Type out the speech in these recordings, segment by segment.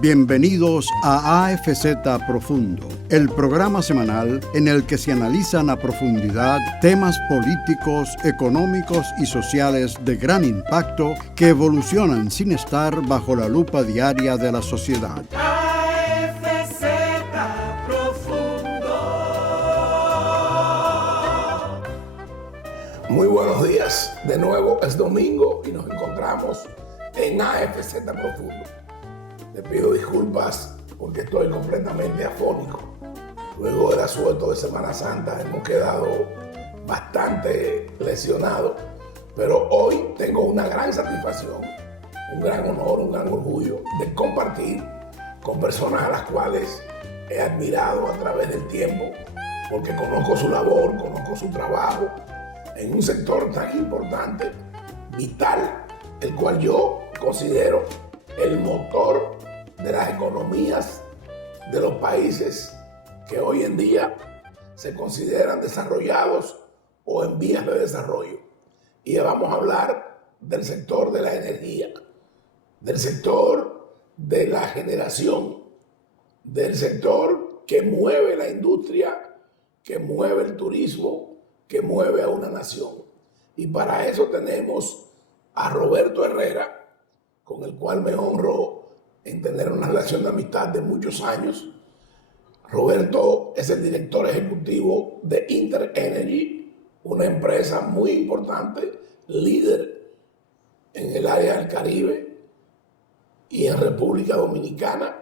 Bienvenidos a AFZ Profundo, el programa semanal en el que se analizan a profundidad temas políticos, económicos y sociales de gran impacto que evolucionan sin estar bajo la lupa diaria de la sociedad. AFZ Profundo. Muy buenos días, de nuevo es domingo y nos encontramos en AFZ Profundo. Le pido disculpas porque estoy completamente afónico. Luego del asueto de Semana Santa hemos quedado bastante lesionados, pero hoy tengo una gran satisfacción, un gran honor, un gran orgullo de compartir con personas a las cuales he admirado a través del tiempo, porque conozco su labor, conozco su trabajo en un sector tan importante, vital, el cual yo considero el motor de las economías de los países que hoy en día se consideran desarrollados o en vías de desarrollo. Y vamos a hablar del sector de la energía, del sector de la generación, del sector que mueve la industria, que mueve el turismo, que mueve a una nación. Y para eso tenemos a Roberto Herrera, con el cual me honro en tener una relación de amistad de muchos años. Roberto es el director ejecutivo de InterEnergy, una empresa muy importante, líder en el área del Caribe y en República Dominicana,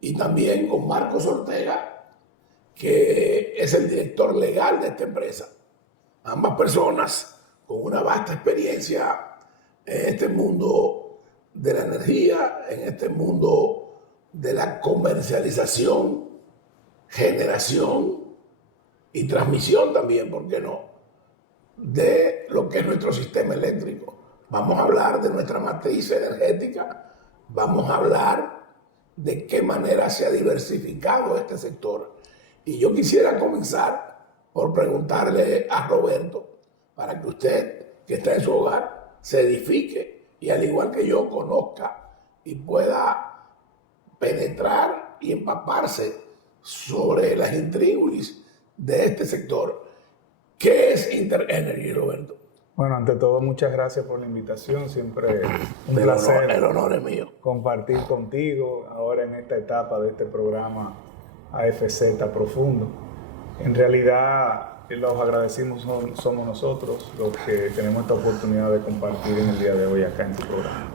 y también con Marcos Ortega, que es el director legal de esta empresa. Ambas personas con una vasta experiencia en este mundo de la energía, en este mundo de la comercialización, generación y transmisión también, ¿por qué no?, de lo que es nuestro sistema eléctrico. Vamos a hablar de nuestra matriz energética, vamos a hablar de qué manera se ha diversificado este sector. Y yo quisiera comenzar por preguntarle a Roberto, para que usted, que está en su hogar, se edifique y al igual que yo conozca y pueda penetrar y empaparse sobre las intríngulis de este sector. ¿Qué es InterEnergy, Roberto? Bueno, ante todo, muchas gracias por la invitación. Siempre un placer. El honor es mío. Compartir contigo ahora en esta etapa de este programa AFZ Profundo. En realidad, los agradecidos somos nosotros los que tenemos esta oportunidad de compartir en el día de hoy acá en tu programa.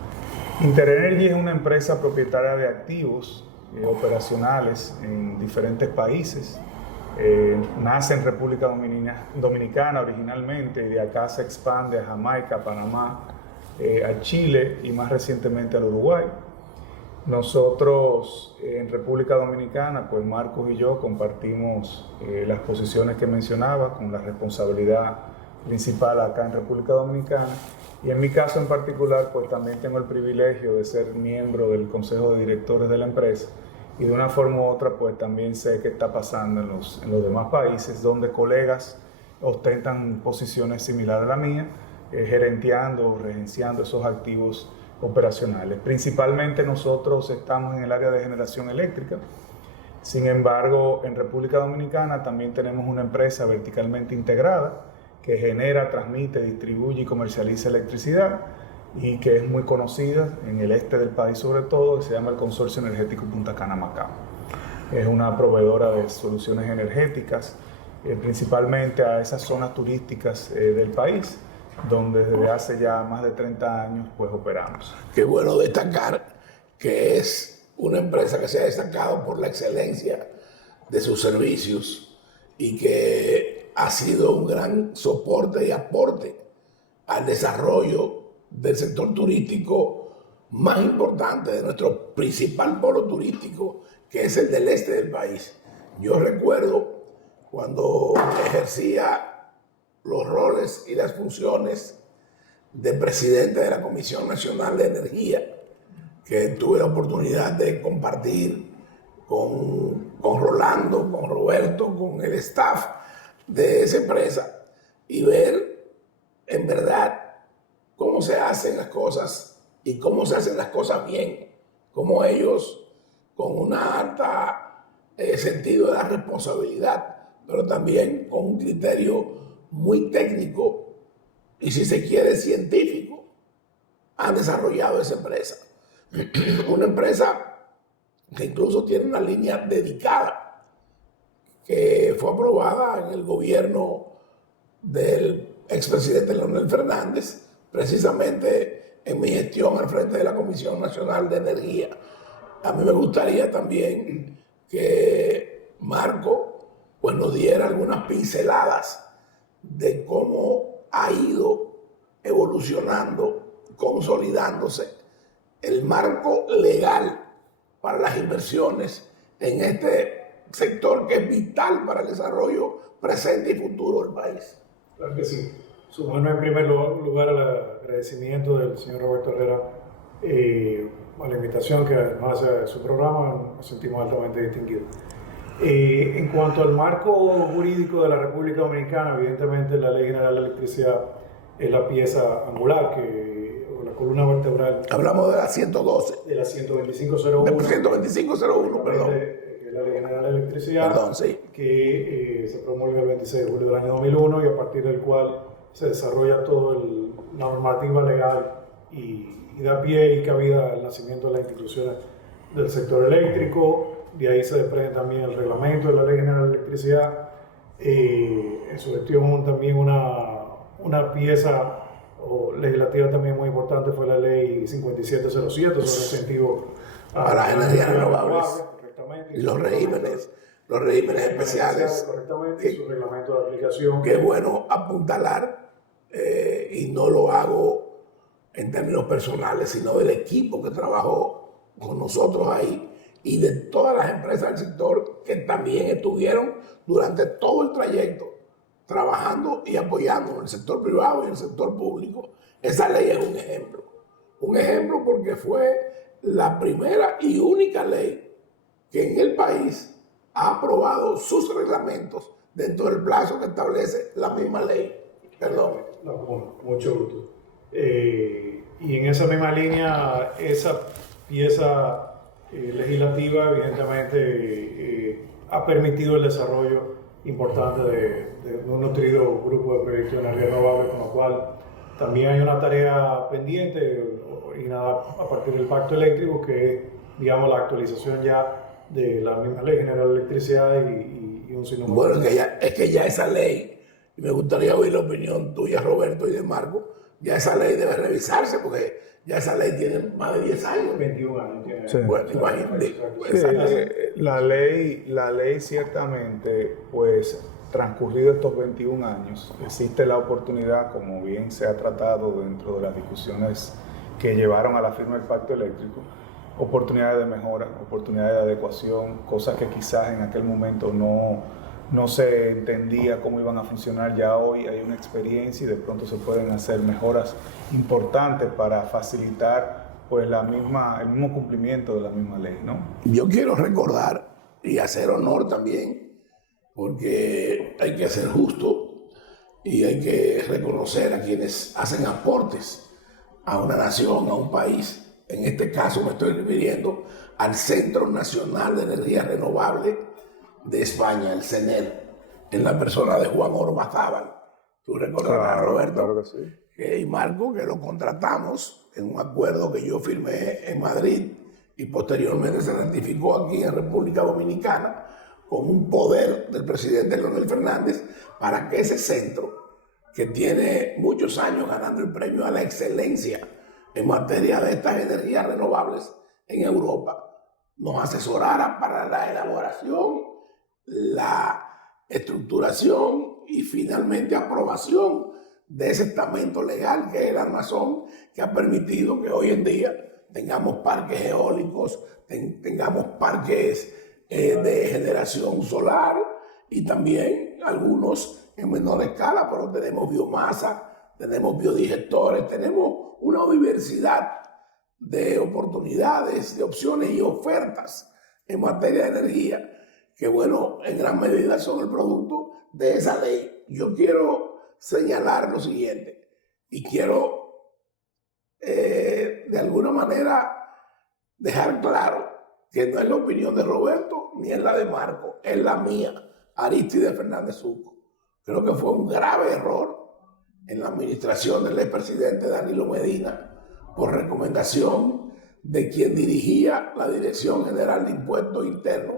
InterEnergy es una empresa propietaria de activos operacionales en diferentes países. Nace en República Dominicana originalmente y de acá se expande a Jamaica, Panamá, a Chile y más recientemente al Uruguay. Nosotros en República Dominicana, pues Marcos y yo compartimos las posiciones que mencionaba con la responsabilidad principal acá en República Dominicana, y en mi caso en particular pues también tengo el privilegio de ser miembro del Consejo de Directores de la empresa, y de una forma u otra pues también sé qué está pasando en los demás países donde colegas ostentan posiciones similares a la mía, gerenteando o regenciando esos activos operacionales. Principalmente nosotros estamos en el área de generación eléctrica. Sin embargo, en República Dominicana también tenemos una empresa verticalmente integrada que genera, transmite, distribuye y comercializa electricidad, y que es muy conocida en el este del país sobre todo, que se llama el Consorcio Energético Punta Cana Macao. Es una proveedora de soluciones energéticas, principalmente a esas zonas turísticas del país, donde desde hace ya más de 30 años pues operamos. Qué bueno destacar que es una empresa que se ha destacado por la excelencia de sus servicios y que ha sido un gran soporte y aporte al desarrollo del sector turístico más importante, de nuestro principal polo turístico, que es el del este del país. Yo recuerdo cuando ejercía los roles y las funciones de presidente de la Comisión Nacional de Energía, que tuve la oportunidad de compartir con Rolando, con Roberto, con el staff de esa empresa, y ver en verdad cómo se hacen las cosas y cómo se hacen las cosas bien, cómo ellos con una alta sentido de la responsabilidad, pero también con un criterio muy técnico y, si se quiere, científico, han desarrollado esa empresa. Una empresa que incluso tiene una línea dedicada que fue aprobada en el gobierno del expresidente Leonel Fernández, precisamente en mi gestión al frente de la Comisión Nacional de Energía. A mí me gustaría también que Marco pues nos diera algunas pinceladas de cómo ha ido evolucionando, consolidándose el marco legal para las inversiones en este sector que es vital para el desarrollo presente y futuro del país. Claro que sí. Sumarme en primer lugar al agradecimiento del señor Roberto Herrera a la invitación que además hace su programa, nos sentimos altamente distinguidos. En cuanto al marco jurídico de la República Dominicana, evidentemente la Ley General de Electricidad es la pieza angular, o la columna vertebral. Hablamos de la 112. De la 12501. De 12501, perdón. Que es la Ley General de Electricidad. Perdón, sí. Que se promulga el 26 de julio del año 2001 y a partir del cual se desarrolla toda la normativa legal y da pie y cabida al nacimiento de las instituciones del sector eléctrico. De ahí se desprende también el reglamento de la Ley General de Electricidad. En su gestión también una pieza legislativa también muy importante fue la Ley 5707 sobre incentivo a las energías renovables. Y los regímenes especiales. Correctamente, y su reglamento de aplicación. Qué bueno apuntalar, y no lo hago en términos personales, sino del equipo que trabajó con nosotros ahí y de todas las empresas del sector que también estuvieron durante todo el trayecto trabajando y apoyando en el sector privado y en el sector público. Esa ley es un ejemplo porque fue la primera y única ley que en el país ha aprobado sus reglamentos dentro del plazo que establece la misma ley. Perdón. No, con mucho gusto. Y en esa misma línea, esa pieza legislativa evidentemente ha permitido el desarrollo importante de un nutrido grupo de proyectos de energía renovable, con lo cual también hay una tarea pendiente originada a partir del Pacto Eléctrico, que es, digamos, la actualización ya de la misma Ley General de Electricidad y un sinnúmero. Bueno, es que ya esa ley, y me gustaría oír la opinión tuya, Roberto, y de Marco, ya esa ley debe revisarse porque ya esa ley tiene más de 10 años. 21 años tiene. Sí. Bueno, imagínate. La ley ciertamente, pues transcurrido estos 21 años, existe la oportunidad, como bien se ha tratado dentro de las discusiones que llevaron a la firma del Pacto Eléctrico, oportunidades de mejora, oportunidades de adecuación, cosas que quizás en aquel momento no se entendía cómo iban a funcionar. Ya hoy hay una experiencia y de pronto se pueden hacer mejoras importantes para facilitar pues el mismo cumplimiento de la misma ley, ¿no? Yo quiero recordar y hacer honor también, porque hay que ser justo y hay que reconocer a quienes hacen aportes a una nación, a un país. En este caso me estoy refiriendo al Centro Nacional de Energía Renovable de España, el CENER, en la persona de Juan Ormazábal. Tú recordarás, Roberto, claro que sí. Y Marco, que lo contratamos en un acuerdo que yo firmé en Madrid y posteriormente se ratificó aquí en República Dominicana con un poder del presidente Leonel Fernández para que ese centro, que tiene muchos años ganando el premio a la excelencia en materia de estas energías renovables en Europa, nos asesorara para la elaboración, la estructuración y finalmente aprobación de ese estamento legal que es el armazón, que ha permitido que hoy en día tengamos parques eólicos, tengamos parques de generación solar y también algunos en menor escala, pero tenemos biomasa, tenemos biodigestores, tenemos una diversidad de oportunidades, de opciones y ofertas en materia de energía que, bueno, en gran medida son el producto de esa ley. Yo quiero señalar lo siguiente y quiero de alguna manera dejar claro que no es la opinión de Roberto ni es la de Marco, es la mía, Arístide Fernández Succo. Creo que fue un grave error en la administración del expresidente Danilo Medina, por recomendación de quien dirigía la Dirección General de Impuestos Internos,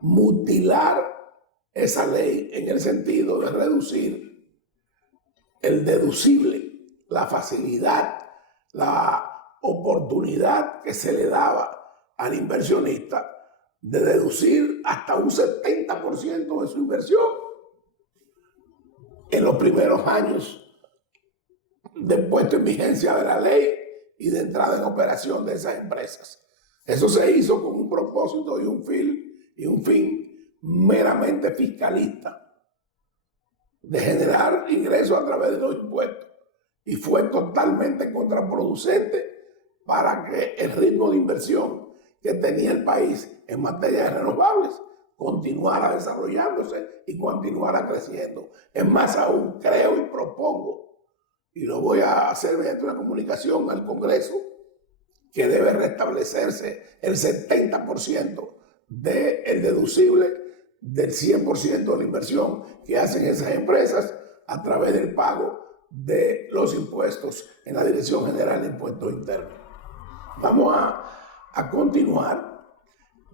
mutilar esa ley en el sentido de reducir el deducible, la facilidad, la oportunidad que se le daba al inversionista de deducir hasta un 70% de su inversión en los primeros años de puesto en vigencia de la ley y de entrada en operación de esas empresas. Eso se hizo con un propósito y un fin meramente fiscalista, de generar ingresos a través de los impuestos, y fue totalmente contraproducente para que el ritmo de inversión que tenía el país en materia de renovables continuara desarrollándose y continuara creciendo. Es más aún, creo y propongo, y lo voy a hacer mediante una comunicación al Congreso, que debe restablecerse el 70% del deducible del 100% de la inversión que hacen esas empresas a través del pago de los impuestos en la Dirección General de Impuestos Internos. Vamos a continuar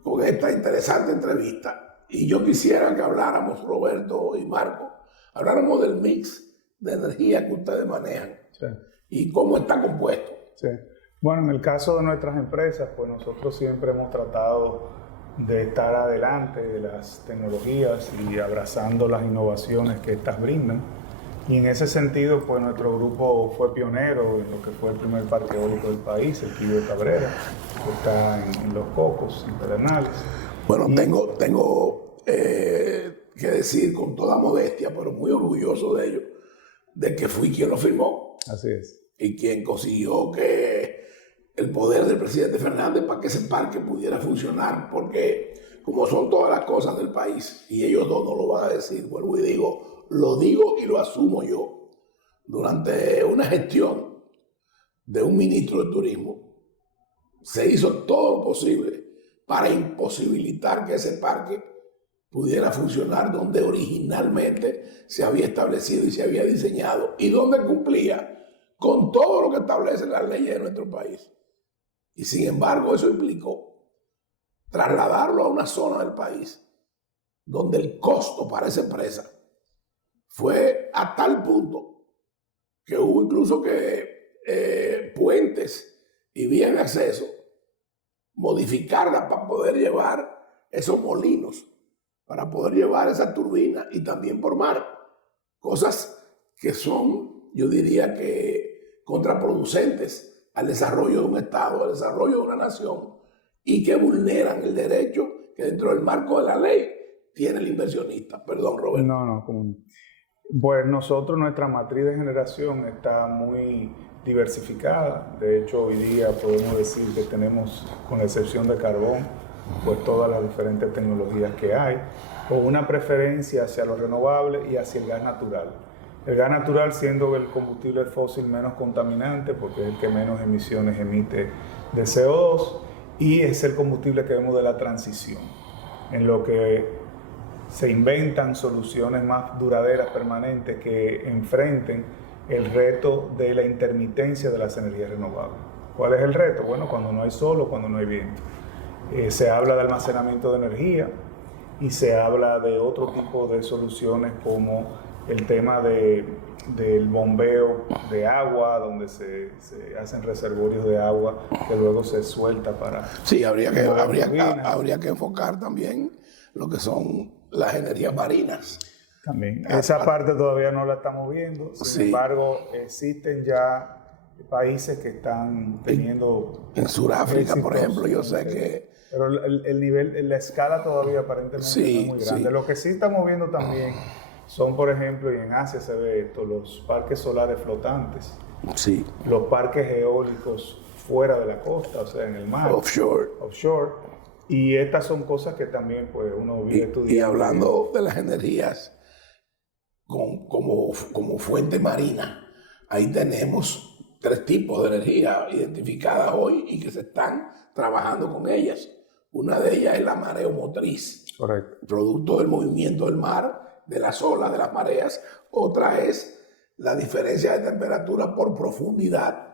con esta interesante entrevista, y yo quisiera que habláramos, Roberto y Marco, habláramos del mix de energía que ustedes manejan, sí, y cómo está compuesto. Sí. Bueno, en el caso de nuestras empresas, pues nosotros siempre hemos tratado de estar adelante de las tecnologías y abrazando las innovaciones que estas brindan. Y en ese sentido, pues nuestro grupo fue pionero en lo que fue el primer parque eólico del país, el Quillo de Cabrera, que está en Los Cocos, en Pedernales. Bueno, tengo que decir con toda modestia, pero muy orgulloso de ello, de que fui quien lo firmó. Así es. Y quien consiguió que el poder del presidente Fernández para que ese parque pudiera funcionar, porque como son todas las cosas del país, y ellos dos no lo van a decir, vuelvo y digo, lo digo y lo asumo yo, durante una gestión de un ministro de turismo, se hizo todo lo posible para imposibilitar que ese parque pudiera funcionar donde originalmente se había establecido y se había diseñado, y donde cumplía con todo lo que establecen las leyes de nuestro país. Y sin embargo, eso implicó trasladarlo a una zona del país donde el costo para esa empresa fue a tal punto que hubo incluso que puentes y vías de acceso modificarlas para poder llevar esos molinos, para poder llevar esa turbina, y también por mar. Cosas que son, yo diría que contraproducentes al desarrollo de un Estado, al desarrollo de una nación, y que vulneran el derecho que dentro del marco de la ley tiene el inversionista. Perdón, Roberto. No, pues nosotros, nuestra matriz de generación está muy diversificada. De hecho, hoy día podemos decir que tenemos, con la excepción de carbón, pues todas las diferentes tecnologías que hay, con una preferencia hacia lo renovable y hacia el gas natural. El gas natural siendo el combustible fósil menos contaminante, porque es el que menos emisiones emite de CO2, y es el combustible que vemos de la transición, en lo que se inventan soluciones más duraderas, permanentes, que enfrenten el reto de la intermitencia de las energías renovables. ¿Cuál es el reto? Bueno, cuando no hay sol o cuando no hay viento. Se habla de almacenamiento de energía y se habla de otro tipo de soluciones, como el tema del bombeo de agua, donde se hacen reservorios de agua que luego se suelta para... Sí, habría que enfocar también lo que son las energías marinas. También. Esa parte todavía no la estamos viendo. Sin embargo, existen ya países que están teniendo... En Sudáfrica, por ejemplo, yo sé que... Pero el nivel, la escala todavía aparentemente no es muy grande. Sí. Lo que sí estamos viendo también son, por ejemplo, y en Asia se ve esto, los parques solares flotantes. Sí. Los parques eólicos fuera de la costa, o sea, en el mar. Offshore. Y estas son cosas que también pues uno vive estudiando. Y hablando de las energías como fuente marina, ahí tenemos 3 tipos de energía identificadas hoy y que se están trabajando con ellas. Una de ellas es la mareomotriz, Correcto. producto del movimiento del mar, de las olas, de las mareas. Otra es la diferencia de temperatura por profundidad,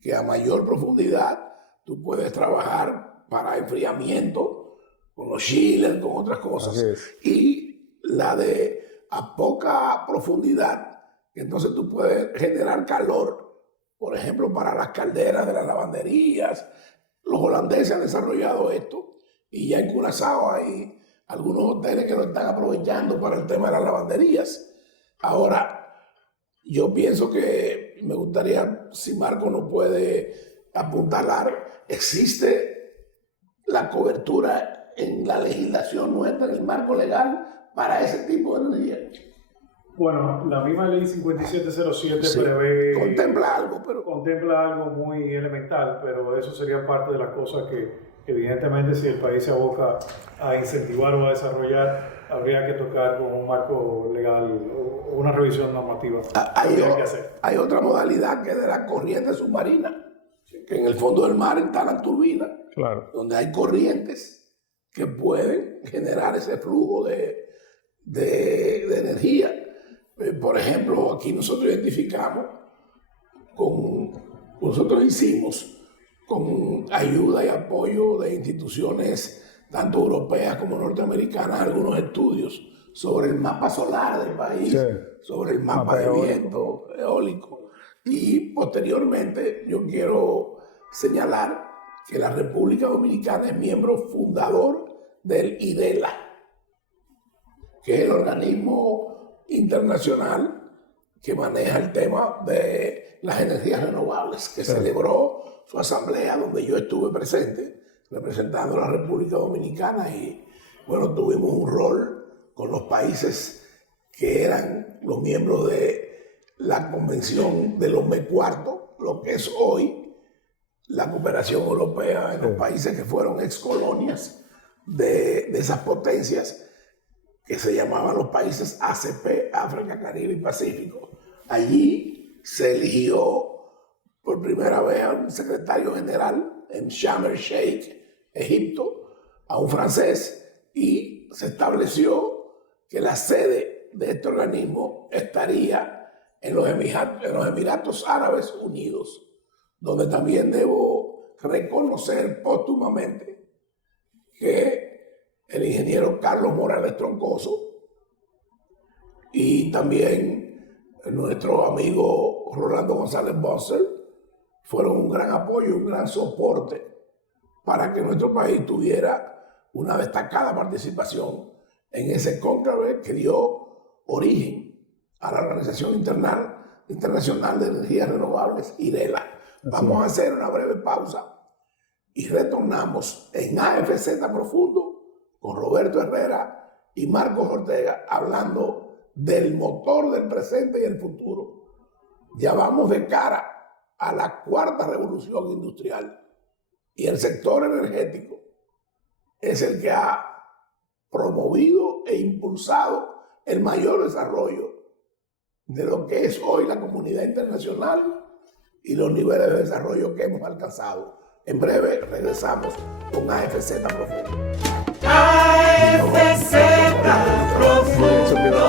que a mayor profundidad tú puedes trabajar para enfriamiento con los chillers, con otras cosas. Y la de a poca profundidad, entonces tú puedes generar calor, por ejemplo, para las calderas de las lavanderías. Los holandeses han desarrollado esto y ya en Curazao hay algunos hoteles que lo están aprovechando para el tema de las lavanderías. Ahora, yo pienso que me gustaría, si Marco nos puede apuntalar, existe la cobertura en la legislación nuestra, en el marco legal, para ese tipo de energía. Bueno, la misma ley 5707 Sí, prevé... contempla algo, pero... Contempla algo muy elemental, pero eso sería parte de las cosas que, evidentemente, si el país se aboca a incentivar o a desarrollar, habría que tocar con un marco legal o una revisión normativa. Hay otra modalidad que es de la corriente submarina, que en el fondo del mar instalan turbinas, Claro. donde hay corrientes que pueden generar ese flujo de energía. Por ejemplo, aquí nosotros identificamos, nosotros hicimos con ayuda y apoyo de instituciones tanto europeas como norteamericanas algunos estudios sobre el mapa solar del país, sobre el mapa de viento eólico. Y posteriormente yo quiero señalar que la República Dominicana es miembro fundador del IDELA, que es el organismo internacional que maneja el tema de las energías renovables, que celebró su asamblea donde yo estuve presente, representando a la República Dominicana, y bueno, tuvimos un rol con los países que eran los miembros de la Convención de los M4, lo que es hoy la cooperación europea en los países que fueron excolonias de esas potencias que se llamaban los países ACP, África, Caribe y Pacífico. Allí se eligió por primera vez a un secretario general en Sharm el Sheikh, Egipto, a un francés, y se estableció que la sede de este organismo estaría en los Emiratos Árabes Unidos, donde también debo reconocer póstumamente que el ingeniero Carlos Morales Troncoso y también nuestro amigo Rolando González Bosser fueron un gran apoyo, un gran soporte para que nuestro país tuviera una destacada participación en ese cónclave que dio origen a la Organización Internacional de Energías Renovables, IRELA. Vamos a hacer una breve pausa y retornamos en AFZ Profundo con Roberto Herrera y Marcos Ortega hablando del motor del presente y el futuro. Ya vamos de cara a la cuarta revolución industrial y el sector energético es el que ha promovido e impulsado el mayor desarrollo de lo que es hoy la comunidad internacional y los niveles de desarrollo que hemos alcanzado. En breve regresamos con AFZ Profundo. AFZ Profundo.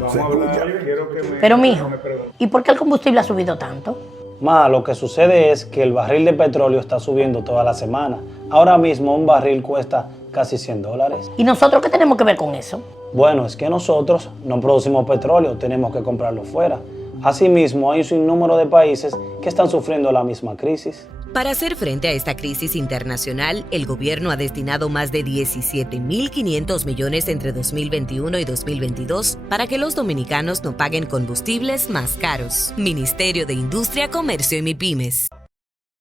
Vamos a hablar, quiero que me... Pero mijo, ¿y por qué el combustible ha subido tanto? Ma, lo que sucede es que el barril de petróleo está subiendo toda la semana. Ahora mismo un barril cuesta casi $100. ¿Y nosotros qué tenemos que ver con eso? Bueno, es que nosotros no producimos petróleo, tenemos que comprarlo fuera. Asimismo, hay un sinnúmero de países que están sufriendo la misma crisis. Para hacer frente a esta crisis internacional, el gobierno ha destinado más de 17.500 millones entre 2021 y 2022 para que los dominicanos no paguen combustibles más caros. Ministerio de Industria, Comercio y MIPYMES.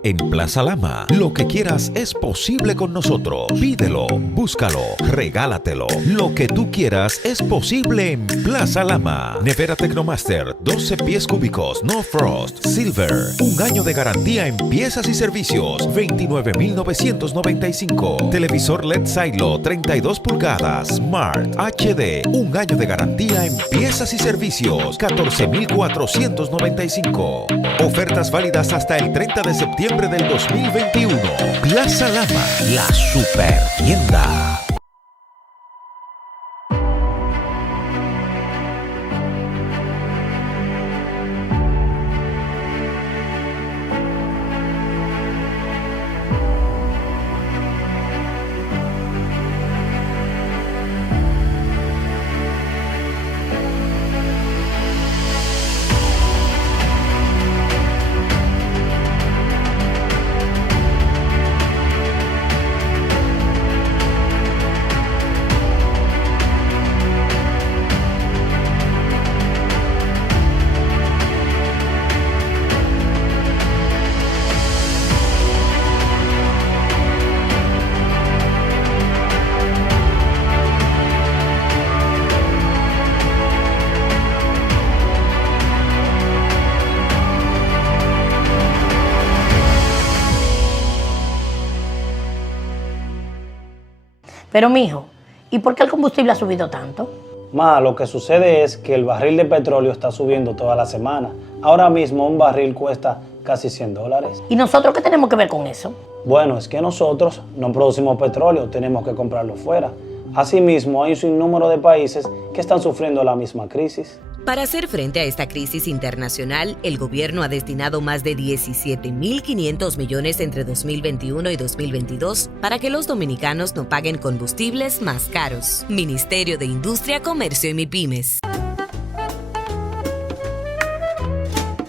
En Plaza Lama, lo que quieras es posible con nosotros. Pídelo, búscalo, regálatelo. Lo que tú quieras es posible en Plaza Lama. Nevera Tecnomaster, 12 pies cúbicos, no frost, silver. Un año de garantía en piezas y servicios, $29,995. Televisor LED Silo, 32 pulgadas, Smart HD. Un año de garantía en piezas y servicios, $14,495. Ofertas válidas hasta el 30 de septiembre diciembre del 2021. Plaza Lama, la super tienda. Pero mijo, ¿y por qué el combustible ha subido tanto? Ma, lo que sucede es que el barril de petróleo está subiendo toda la semana. Ahora mismo un barril cuesta casi $100. ¿Y nosotros qué tenemos que ver con eso? Bueno, es que nosotros no producimos petróleo, tenemos que comprarlo fuera. Asimismo, hay un sinnúmero de países que están sufriendo la misma crisis. Para hacer frente a esta crisis internacional, el gobierno ha destinado más de 17.500 millones entre 2021 y 2022 para que los dominicanos no paguen combustibles más caros. Ministerio de Industria, Comercio y MIPYMES.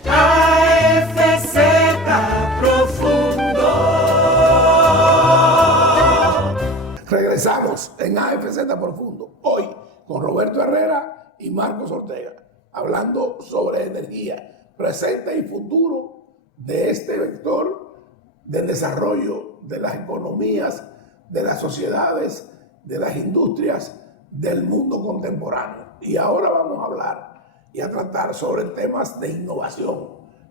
AFZ Profundo. Regresamos en AFZ Profundo, hoy con Roberto Herrera y Marcos Ortega, hablando sobre energía, presente y futuro de este vector del desarrollo de las economías, de las sociedades, de las industrias del mundo contemporáneo. Y ahora vamos a hablar y a tratar sobre temas de innovación,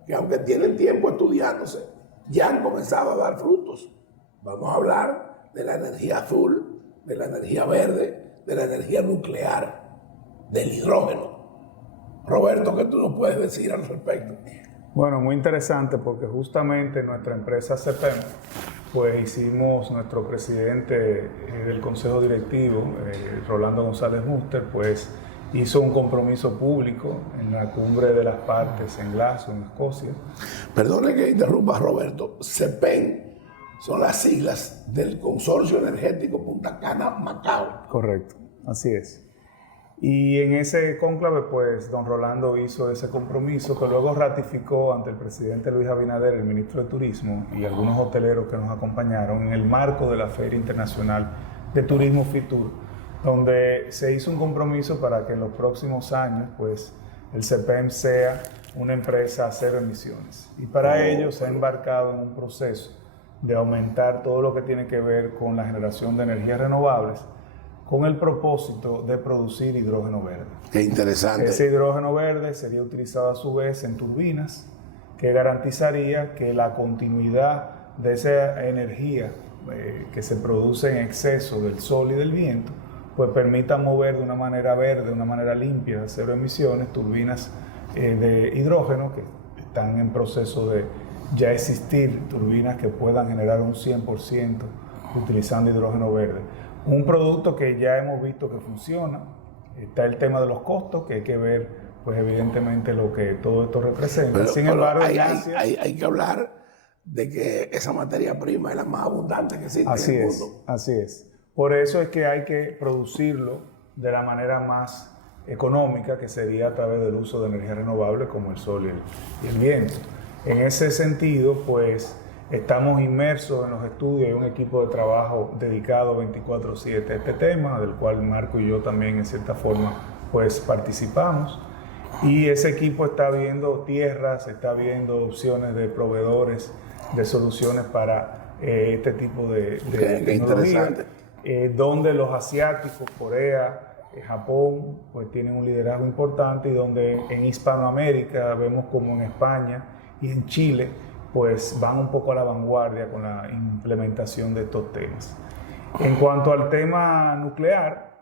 que aunque tienen tiempo estudiándose, ya han comenzado a dar frutos. Vamos a hablar de la energía azul, de la energía verde, de la energía nuclear, del hidrógeno. Roberto, ¿qué tú nos puedes decir al respecto? Bueno, muy interesante porque justamente nuestra empresa CEPEM, pues hicimos, nuestro presidente del Consejo Directivo, Rolando González Muster, pues hizo un compromiso público en la cumbre de las partes en Glasgow, en Escocia. Perdone que interrumpa, Roberto. CEPEM son las siglas del Consorcio Energético Punta Cana Macao. Correcto, así es. Y en ese cónclave, pues, don Rolando hizo ese compromiso que luego ratificó ante el presidente Luis Abinader, el ministro de Turismo, y algunos hoteleros que nos acompañaron en el marco de la Feria Internacional de Turismo Fitur, donde se hizo un compromiso para que en los próximos años, pues, el CEPEM sea una empresa cero emisiones. Y para ello se ha embarcado en un proceso de aumentar todo lo que tiene que ver con la generación de energías renovables, con el propósito de producir hidrógeno verde. Qué interesante. Ese hidrógeno verde sería utilizado a su vez en turbinas, que garantizaría que la continuidad de esa energía que se produce en exceso del sol y del viento, pues permita mover de una manera verde, de una manera limpia, cero emisiones, turbinas de hidrógeno que están en proceso de ya existir, turbinas que puedan generar un 100% utilizando hidrógeno verde. Un producto que ya hemos visto que funciona. Está el tema de los costos, que hay que ver, pues evidentemente, lo que todo esto representa. Sin embargo, hay que hablar de que esa materia prima es la más abundante que existe en el mundo. Así es. Por eso es que hay que producirlo de la manera más económica, que sería a través del uso de energías renovables como el sol y el viento. En ese sentido, pues, estamos inmersos en los estudios, hay un equipo de trabajo dedicado 24/7 a este tema, del cual Marco y yo también en cierta forma pues participamos. Y ese equipo está viendo tierras, está viendo opciones de proveedores, de soluciones para este tipo de tecnología, donde los asiáticos, Corea, Japón, pues tienen un liderazgo importante, y donde en Hispanoamérica vemos como en España y en Chile, pues van un poco a la vanguardia con la implementación de estos temas. En cuanto al tema nuclear,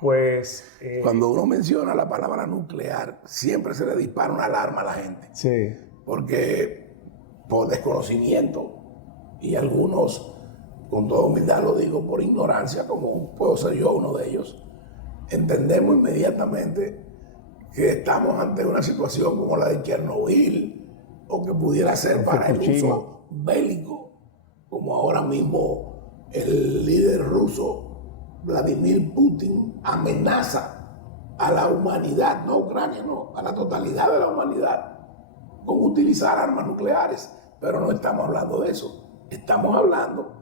pues... Cuando uno menciona la palabra nuclear, siempre se le dispara una alarma a la gente. Sí. Porque por desconocimiento y algunos, con toda humildad lo digo, por ignorancia, como puedo ser yo uno de ellos, entendemos inmediatamente que estamos ante una situación como la de Chernobyl o que pudiera ser para el uso bélico, como ahora mismo el líder ruso Vladimir Putin amenaza a la humanidad, no a Ucrania, no, a la totalidad de la humanidad, con utilizar armas nucleares. Pero no estamos hablando de eso. Estamos hablando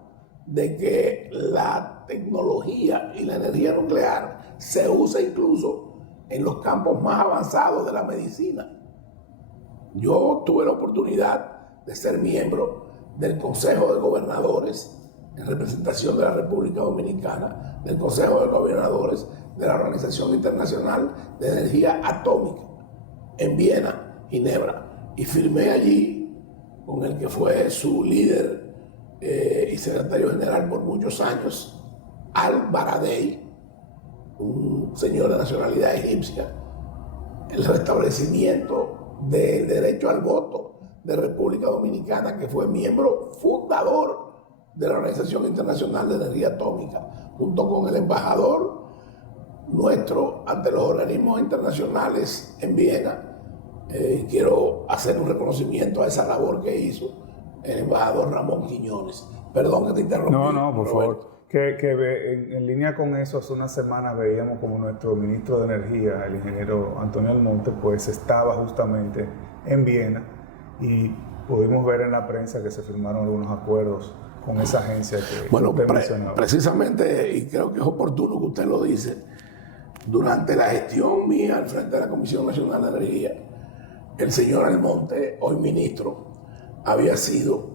de que la tecnología y la energía nuclear se usa incluso en los campos más avanzados de la medicina. Yo tuve la oportunidad de ser miembro del Consejo de Gobernadores en representación de la República Dominicana, del Consejo de Gobernadores de la Organización Internacional de Energía Atómica en Viena, Ginebra, y firmé allí con el que fue su líder y secretario general por muchos años, Al-Baradei, un señor de nacionalidad egipcia, el restablecimiento del derecho al voto de República Dominicana, que fue miembro fundador de la Organización Internacional de Energía Atómica, junto con el embajador nuestro ante los organismos internacionales en Viena. Quiero hacer un reconocimiento a esa labor que hizo el embajador Ramón Quiñones. Perdón que te interrumpí. No, por favor. En línea con eso, hace unas semanas veíamos como nuestro ministro de Energía, el ingeniero Antonio Almonte, pues estaba justamente en Viena y pudimos ver en la prensa que se firmaron algunos acuerdos con esa agencia que usted mencionaba. Precisamente, y creo que es oportuno que usted lo dice, durante la gestión mía al frente de la Comisión Nacional de Energía, el señor Almonte, hoy ministro, había sido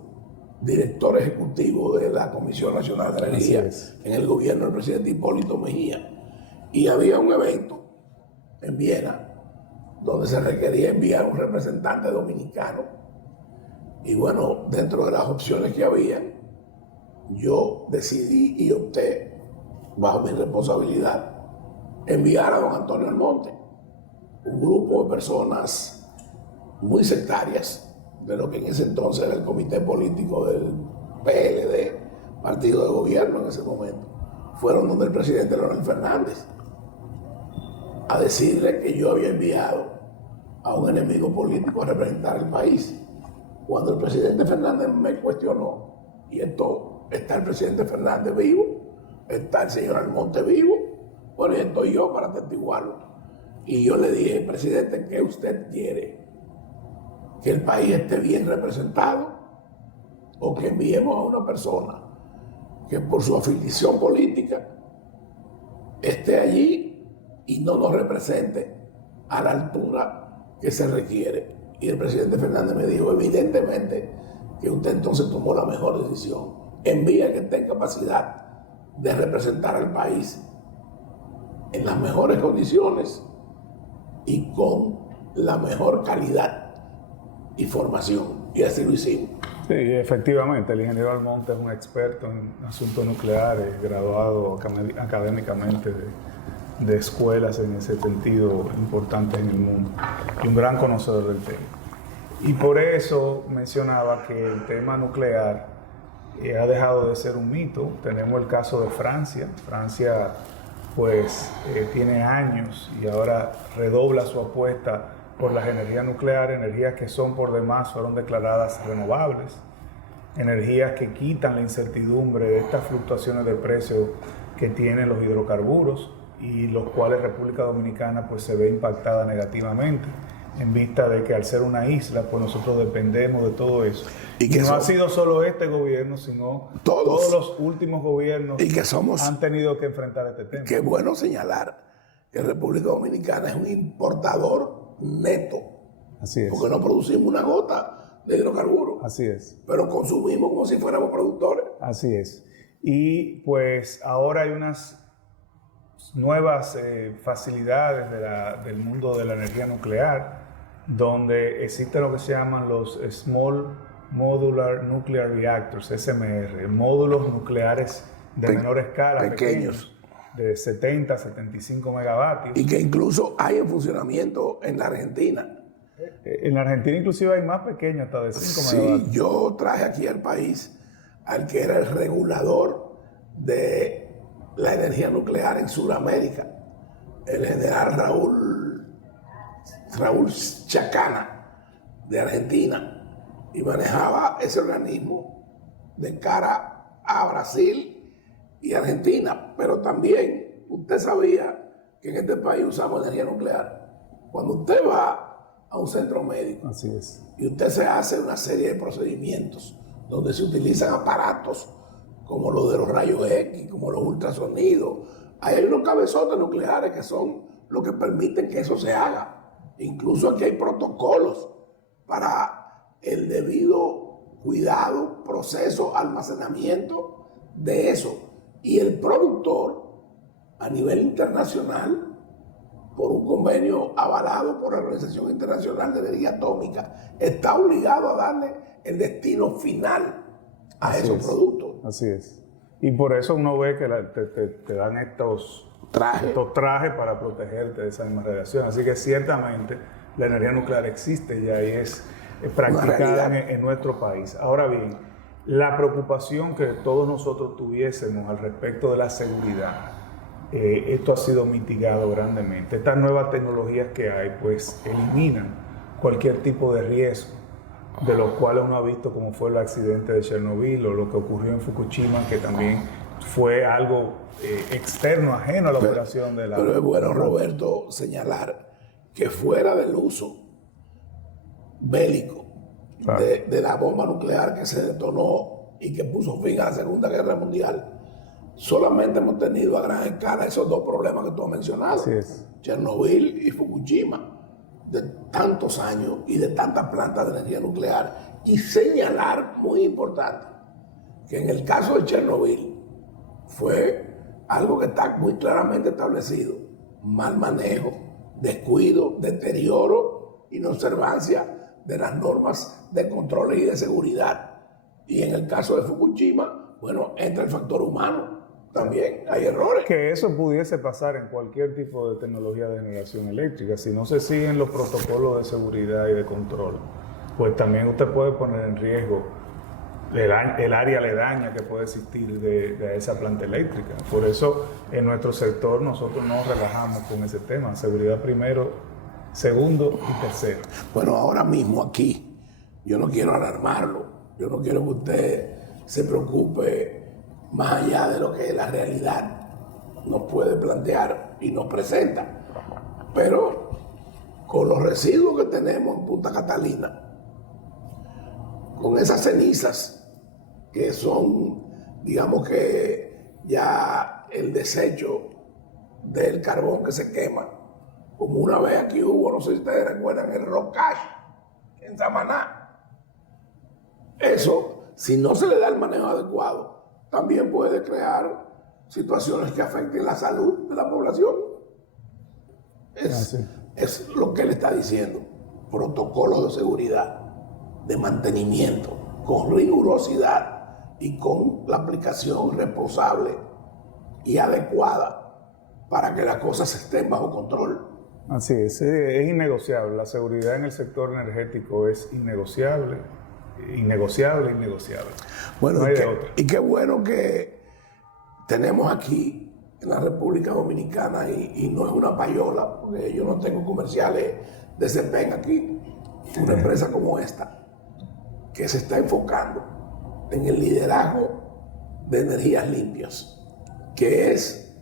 director ejecutivo de la Comisión Nacional de Energía en el gobierno del presidente Hipólito Mejía. Y había un evento en Viena donde se requería enviar un representante dominicano. Y bueno, dentro de las opciones que había, yo decidí y opté, bajo mi responsabilidad, enviar a don Antonio Almonte, un grupo de personas muy sectarias de lo que en ese entonces era el comité político del PLD, partido de gobierno en ese momento, fueron donde el presidente Leonel Fernández a decirle que yo había enviado a un enemigo político a representar el país. Cuando el presidente Fernández me cuestionó, y entonces está el presidente Fernández vivo, está el señor Almonte vivo, bueno, y estoy yo para atestiguarlo. Y yo le dije, presidente, ¿qué usted quiere? ¿Que el país esté bien representado o que enviemos a una persona que por su afiliación política esté allí y no nos represente a la altura que se requiere? Y el presidente Fernández me dijo, evidentemente que usted entonces tomó la mejor decisión. Envía que esté en capacidad de representar al país en las mejores condiciones y con la mejor calidad y formación, y así lo hicimos. Sí, efectivamente, el ingeniero Almonte es un experto en asuntos nucleares, graduado académicamente de escuelas en ese sentido importantes en el mundo, y un gran conocedor del tema. Y por eso mencionaba que el tema nuclear ha dejado de ser un mito. Tenemos el caso de Francia. Francia pues tiene años y ahora redobla su apuesta por las energías nucleares, energías que son por demás, fueron declaradas renovables, energías que quitan la incertidumbre de estas fluctuaciones de precio que tienen los hidrocarburos y los cuales República Dominicana pues se ve impactada negativamente en vista de que al ser una isla pues nosotros dependemos de todo eso. Y que no ha sido solo este gobierno, sino todos los últimos gobiernos y que han tenido que enfrentar este tema. Qué bueno señalar que República Dominicana es un importador neto. Así es. Porque no producimos una gota de hidrocarburos. Así es. Pero consumimos como si fuéramos productores. Así es. Y pues ahora hay unas nuevas facilidades del mundo de la energía nuclear, donde existen lo que se llaman los Small Modular Nuclear Reactors, SMR, módulos nucleares de menor escala, pequeños, de 70 a 75 megavatios. Y que incluso hay en funcionamiento en la Argentina. En la Argentina inclusive hay más pequeños, hasta de 5 megavatios. Sí, yo traje aquí al país al que era el regulador de la energía nuclear en Sudamérica, el general Raúl Chacana, de Argentina, y manejaba ese organismo de cara a Brasil y Argentina. Pero también usted sabía que en este país usamos energía nuclear. Cuando usted va a un centro médico, Así es. y usted se hace una serie de procedimientos donde se utilizan aparatos como los de los rayos X, como los ultrasonidos. Hay unos cabezotes nucleares que son los que permiten que eso se haga. Incluso aquí hay protocolos para el debido cuidado, proceso, almacenamiento de eso. Y el productor, a nivel internacional, por un convenio avalado por la Organización Internacional de Energía Atómica, está obligado a darle el destino final a esos productos. Así es. Y por eso uno ve que te dan estos trajes para protegerte de esa misma radiación. Así que ciertamente la energía nuclear existe ya y es practicada en nuestro país. Ahora bien, la preocupación que todos nosotros tuviésemos al respecto de la seguridad, esto ha sido mitigado grandemente. Estas nuevas tecnologías que hay pues eliminan cualquier tipo de riesgo, de los cuales uno ha visto como fue el accidente de Chernobyl o lo que ocurrió en Fukushima, que también fue algo externo, ajeno a la operación de la... Pero es bueno, Roberto, señalar que fuera del uso bélico de la bomba nuclear que se detonó y que puso fin a la Segunda Guerra Mundial, solamente hemos tenido a gran escala esos dos problemas que tú has mencionado, Chernobyl y Fukushima, de tantos años y de tantas plantas de energía nuclear. Y señalar, muy importante, que en el caso de Chernobyl fue algo que está muy claramente establecido: mal manejo, descuido, deterioro, inobservancia de las normas de control y de seguridad. Y en el caso de Fukushima, bueno, entra el factor humano. También hay errores. Que eso pudiese pasar en cualquier tipo de tecnología de generación eléctrica. Si no se siguen los protocolos de seguridad y de control, pues también usted puede poner en riesgo el área aledaña que puede existir de esa planta eléctrica. Por eso en nuestro sector nosotros no relajamos con ese tema. Seguridad primero, segundo y tercero. Bueno, ahora mismo aquí, yo no quiero alarmarlo. Yo no quiero que usted se preocupe más allá de lo que la realidad nos puede plantear y nos presenta. Pero con los residuos que tenemos en Punta Catalina, con esas cenizas que son, digamos que ya el desecho del carbón que se quema, como una vez aquí hubo, no sé si ustedes recuerdan, el Rocash en Samaná. Eso, si no se le da el manejo adecuado, también puede crear situaciones que afecten la salud de la población. Es lo que él está diciendo. Protocolos de seguridad, de mantenimiento, con rigurosidad y con la aplicación responsable y adecuada para que las cosas estén bajo control. Así es innegociable. La seguridad en el sector energético es innegociable. Bueno, no y qué bueno que tenemos aquí en la República Dominicana, y no es una payola, porque yo no tengo comerciales de CEPEN aquí, una empresa como esta, que se está enfocando en el liderazgo de energías limpias, que es,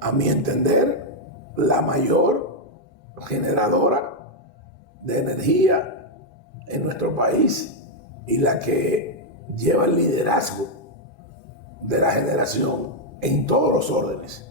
a mi entender, la mayor generadora de energía en nuestro país y la que lleva el liderazgo de la generación en todos los órdenes,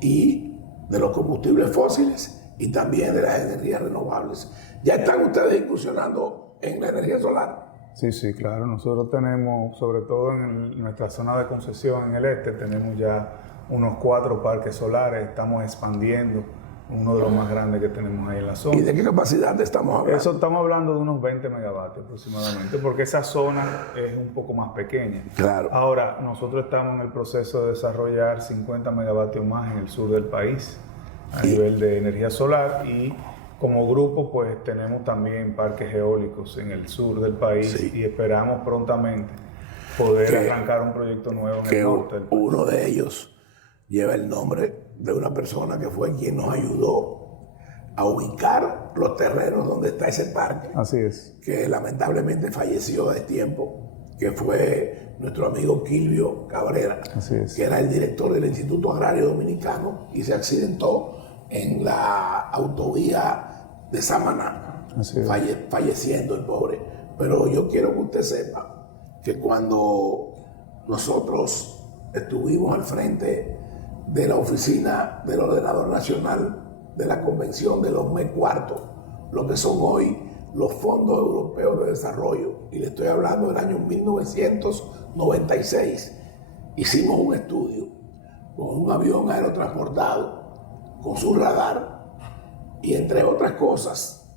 y de los combustibles fósiles y también de las energías renovables. ¿Ya están ustedes incursionando en la energía solar? Sí, claro. Nosotros tenemos, sobre todo en nuestra zona de concesión en el este, tenemos ya unos 4 parques solares. Estamos expandiendo uno de los más grandes que tenemos ahí en la zona. ¿Y de qué capacidad estamos hablando? Eso estamos hablando de unos 20 megavatios aproximadamente, porque esa zona es un poco más pequeña. Claro. Ahora, nosotros estamos en el proceso de desarrollar 50 megavatios más en el sur del país a nivel de energía solar, y Como grupo, pues tenemos también parques eólicos en el sur del país y esperamos prontamente poder arrancar un proyecto nuevo en el norte del país. Uno de ellos lleva el nombre de una persona que fue quien nos ayudó a ubicar los terrenos donde está ese parque. Así es. Que lamentablemente falleció de tiempo, que fue nuestro amigo Quilvio Cabrera, que era el director del Instituto Agrario Dominicano y se accidentó en la autovía de Samaná, falleciendo el pobre. Pero yo quiero que usted sepa que cuando nosotros estuvimos al frente de la oficina del Ordenador Nacional de la Convención de los M4, lo que son hoy los Fondos Europeos de Desarrollo, y le estoy hablando del año 1996, hicimos un estudio con un avión aerotransportado, con su radar, y entre otras cosas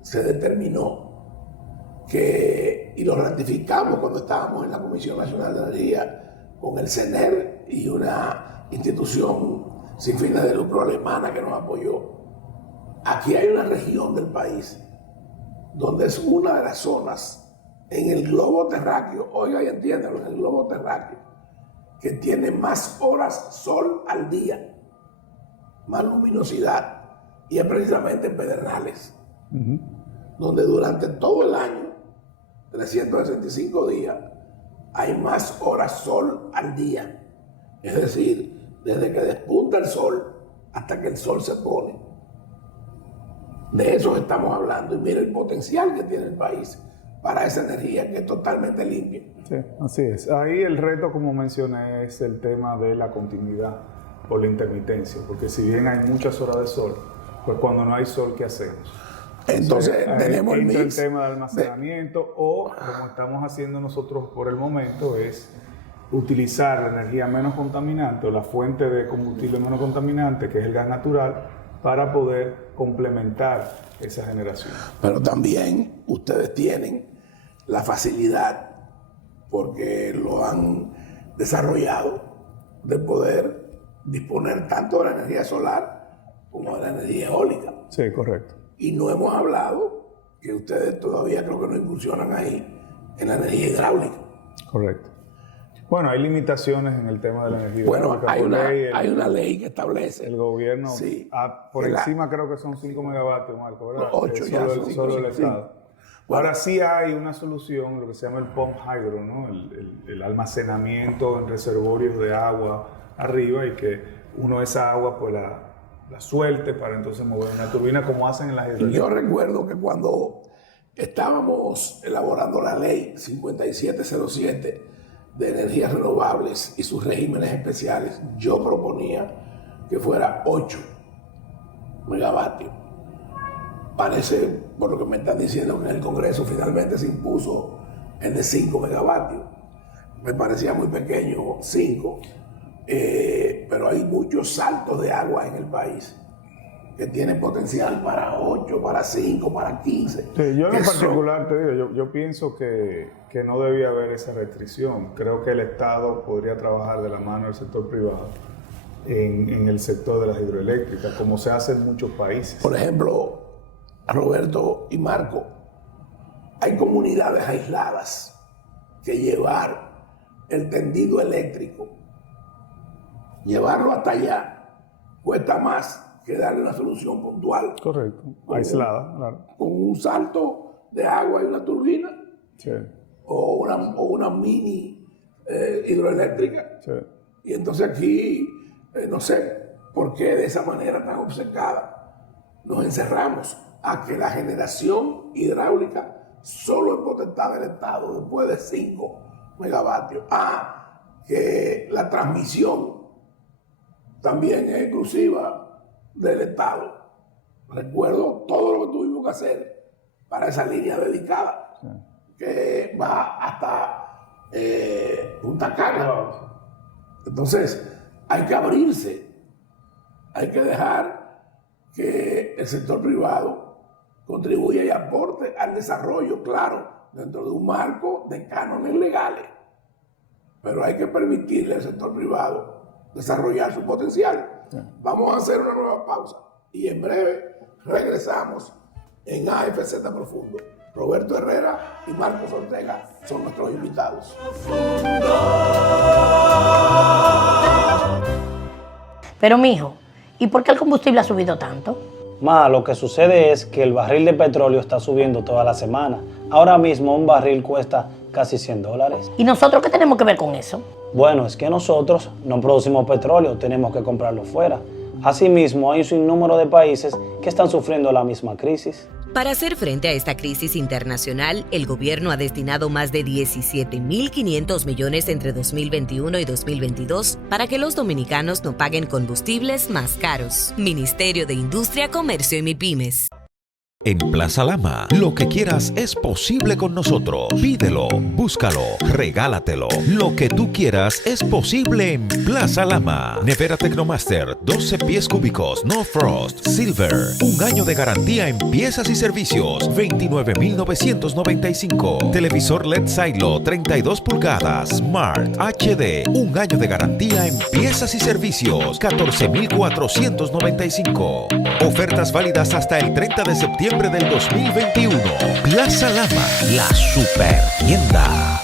se determinó que, y lo ratificamos cuando estábamos en la Comisión Nacional de Energía con el CENER y una institución sin fines de lucro alemana que nos apoyó. Aquí hay una región del país donde es una de las zonas en el globo terráqueo, oiga y entiéndalo, en el globo terráqueo, que tiene más horas sol al día, más luminosidad, y es precisamente en Pedernales, donde durante todo el año, 365 días, hay más horas sol al día. Es decir, desde que despunta el sol hasta que el sol se pone. De eso estamos hablando. Y mire el potencial que tiene el país para esa energía que es totalmente limpia. Sí, así es. Ahí el reto, como mencioné, es el tema de la continuidad por la intermitencia, porque si bien hay muchas horas de sol, pues cuando no hay sol, ¿qué hacemos? Entonces tenemos el tema de almacenamiento o, como estamos haciendo nosotros por el momento, es utilizar la energía menos contaminante o la fuente de combustible menos contaminante, que es el gas natural, para poder complementar esa generación. Pero también ustedes tienen la facilidad, porque lo han desarrollado, de poder disponer tanto de la energía solar como de la energía eólica. Sí, correcto. Y no hemos hablado, que ustedes todavía creo que no incursionan ahí, en la energía hidráulica. Correcto. Bueno, hay limitaciones en el tema de la energía hidráulica. Bueno, hay una ley que establece. El gobierno, por encima creo que son 5 megavatios, Marco, ¿verdad? 8 ya. Solo el Estado. Ahora sí hay una solución, lo que se llama el pump hydro, ¿no? El almacenamiento en reservorios de agua arriba, y que uno esa agua pues la suelte para entonces mover una turbina, como hacen en las hidroeléctricas. Yo recuerdo que cuando estábamos elaborando la ley 5707 de energías renovables y sus regímenes especiales, yo proponía que fuera 8 megavatios. Parece, por lo que me están diciendo, que en el Congreso finalmente se impuso el de 5 megavatios. Me parecía muy pequeño 5, pero hay muchos saltos de agua en el país que tienen potencial para 8, para 5, para 15. Sí, yo en particular te digo, yo pienso que no debía haber esa restricción. Creo que el Estado podría trabajar de la mano del sector privado en el sector de las hidroeléctricas, como se hace en muchos países. Por ejemplo, Roberto y Marco, hay comunidades aisladas que llevar el tendido eléctrico, llevarlo hasta allá, cuesta más que darle una solución puntual. Correcto, aislada, claro. Con un salto de agua y una turbina, sí, o una mini hidroeléctrica. Sí. Y entonces aquí, no sé por qué de esa manera tan obcecada nos encerramos a que la generación hidráulica solo en potestad del Estado, después de 5 megavatios, que la transmisión también es exclusiva del Estado. Recuerdo todo lo que tuvimos que hacer para esa línea dedicada, sí, que va hasta Punta Cana. Entonces, hay que abrirse, hay que dejar que el sector privado contribuya y aporte al desarrollo, claro, dentro de un marco de cánones legales. Pero hay que permitirle al sector privado desarrollar su potencial. Sí. Vamos a hacer una nueva pausa y en breve Regresamos en AFZ Profundo. Roberto Herrera y Marcos Ortega son nuestros invitados. Pero mijo, ¿y por qué el combustible ha subido tanto? Ma, lo que sucede es que el barril de petróleo está subiendo toda la semana. Ahora mismo un barril cuesta casi $100. ¿Y nosotros qué tenemos que ver con eso? Bueno, es que nosotros no producimos petróleo, tenemos que comprarlo fuera. Asimismo, hay un sinnúmero de países que están sufriendo la misma crisis. Para hacer frente a esta crisis internacional, el gobierno ha destinado más de 17.500 millones entre 2021 y 2022 para que los dominicanos no paguen combustibles más caros. Ministerio de Industria, Comercio y MIPYMES. En Plaza Lama, lo que quieras es posible con nosotros. Pídelo, búscalo, regálatelo. Lo que tú quieras es posible en Plaza Lama. Nevera Tecnomaster, 12 pies cúbicos, no frost, silver. Un año de garantía en piezas y servicios, $29,995. Televisor LED Silo, 32 pulgadas, Smart HD. Un año de garantía en piezas y servicios, $14,495. Ofertas válidas hasta el 30 de septiembre del 2021. Plaza Lama, la super tienda.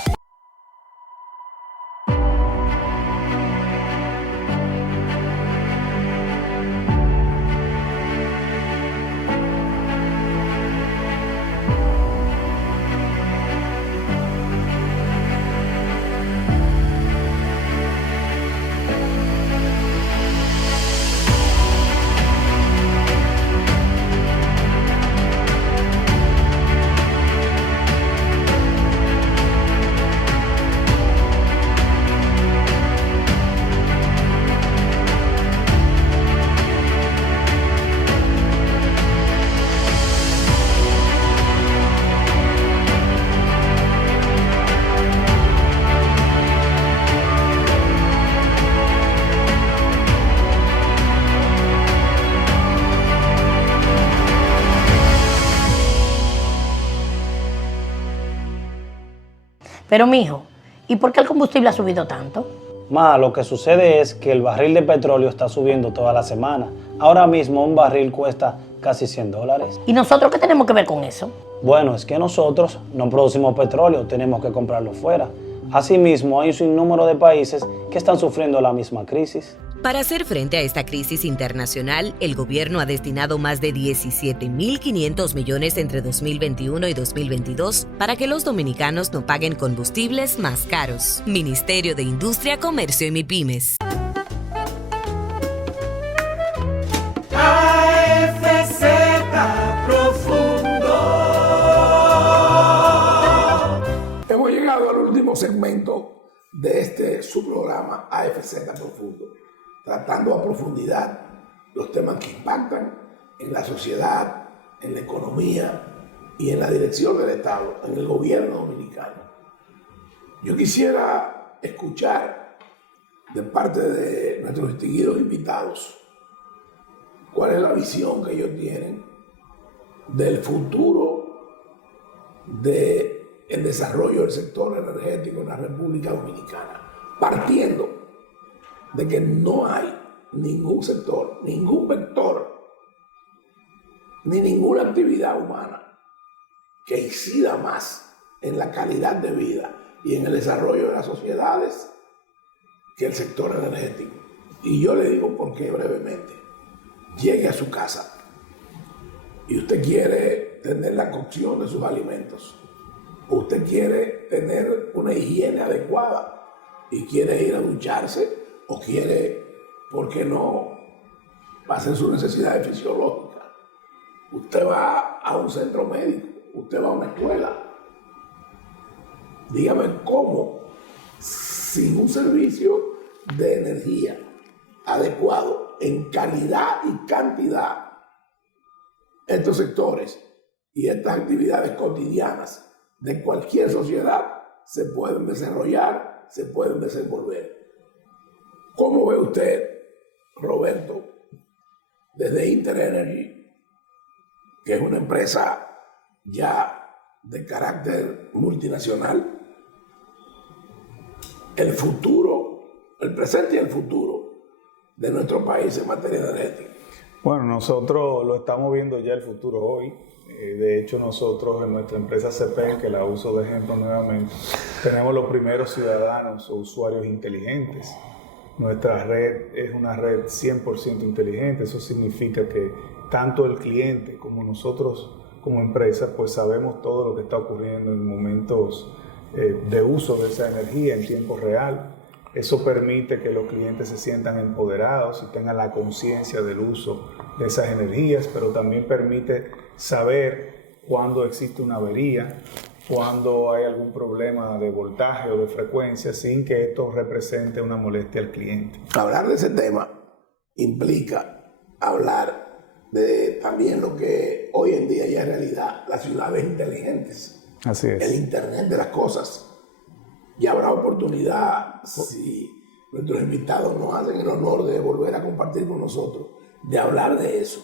Pero mijo, ¿y por qué el combustible ha subido tanto? Ma, lo que sucede es que el barril de petróleo está subiendo toda la semana. Ahora mismo un barril cuesta casi $100. ¿Y nosotros qué tenemos que ver con eso? Bueno, es que nosotros no producimos petróleo, tenemos que comprarlo fuera. Asimismo, hay un sinnúmero de países que están sufriendo la misma crisis. Para hacer frente a esta crisis internacional, el gobierno ha destinado más de 17.500 millones entre 2021 y 2022 para que los dominicanos no paguen combustibles más caros. Ministerio de Industria, Comercio y MIPYMES. AFZ Profundo. Hemos llegado al último segmento de su programa AFZ Profundo, tratando a profundidad los temas que impactan en la sociedad, en la economía y en la dirección del Estado, en el gobierno dominicano. Yo quisiera escuchar de parte de nuestros distinguidos invitados cuál es la visión que ellos tienen del futuro del desarrollo del sector energético en la República Dominicana, partiendo de que no hay ningún sector, ningún vector, ni ninguna actividad humana que incida más en la calidad de vida y en el desarrollo de las sociedades que el sector energético. Y yo le digo por qué brevemente. Llegue a su casa y usted quiere tener la cocción de sus alimentos, usted quiere tener una higiene adecuada y quiere ir a ducharse, o quiere, ¿por qué no?, hacer sus necesidades fisiológicas. Usted va a un centro médico, usted va a una escuela. Dígame cómo, sin un servicio de energía adecuado en calidad y cantidad, estos sectores y estas actividades cotidianas de cualquier sociedad se pueden desarrollar, se pueden desenvolver. ¿Cómo ve usted, Roberto, desde Interenergy, que es una empresa ya de carácter multinacional, el futuro, el presente y el futuro de nuestro país en materia energética? Bueno, nosotros lo estamos viendo ya el futuro hoy. De hecho, nosotros en nuestra empresa CPEN, que la uso de ejemplo nuevamente, tenemos los primeros ciudadanos o usuarios inteligentes. Nuestra red es una red 100% inteligente. Eso significa que tanto el cliente como nosotros como empresa, pues sabemos todo lo que está ocurriendo en momentos de uso de esa energía en tiempo real. Eso permite que los clientes se sientan empoderados y tengan la conciencia del uso de esas energías, pero también permite saber cuándo existe una avería, cuándo hay algún problema de voltaje o de frecuencia, sin que esto represente una molestia al cliente. Hablar de ese tema implica hablar de también lo que hoy en día ya es realidad, las ciudades inteligentes. Así es. El Internet de las cosas. Y habrá oportunidad, si nuestros invitados nos hacen el honor de volver a compartir con nosotros, de hablar de eso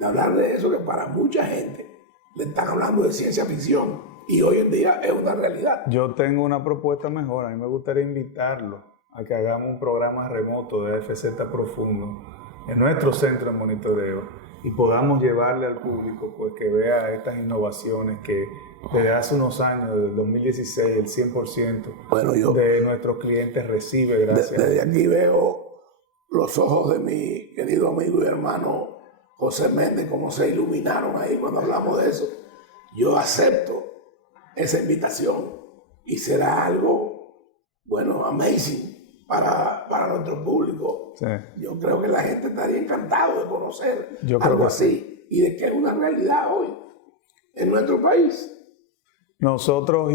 que para mucha gente le están hablando de ciencia ficción y hoy en día es una realidad. Yo tengo una propuesta mejor. A mí me gustaría invitarlo a que hagamos un programa remoto de AFZ Profundo en nuestro centro de monitoreo y podamos llevarle al público pues que vea estas innovaciones que desde hace unos años, desde el 2016, el 100% de nuestros clientes recibe gracias. Desde aquí veo los ojos de mi querido amigo y hermano José Méndez, cómo se iluminaron ahí cuando hablamos de eso. Yo acepto esa invitación y será algo, bueno, amazing para nuestro público. Sí. Yo creo que la gente estaría encantado de conocer algo así y de que es una realidad hoy en nuestro país. Nosotros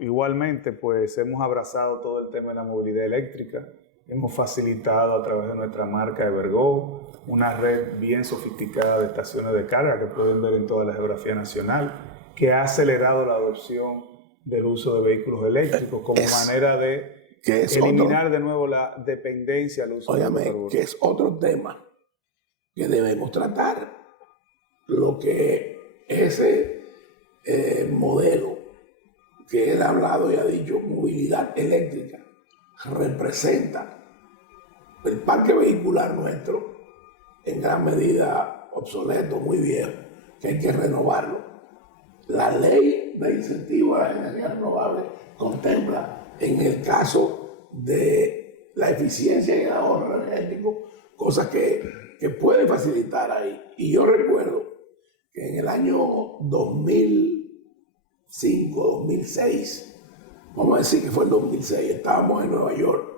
igualmente pues hemos abrazado todo el tema de la movilidad eléctrica. Hemos facilitado a través de nuestra marca Evergo una red bien sofisticada de estaciones de carga que pueden ver en toda la geografía nacional, que ha acelerado la adopción del uso de vehículos eléctricos como manera de eliminar de nuevo la dependencia al uso de carburantes. Que es otro tema que debemos tratar. Lo que ese modelo que él ha hablado y ha dicho, movilidad eléctrica, representa el parque vehicular nuestro en gran medida obsoleto, muy viejo, que hay que renovarlo. La ley de incentivo a las energías renovables contempla, en el caso de la eficiencia y el ahorro energético, cosas que puede facilitar ahí. Y yo recuerdo que en el año 2005, 2006, vamos a decir que fue el 2006, estábamos en Nueva York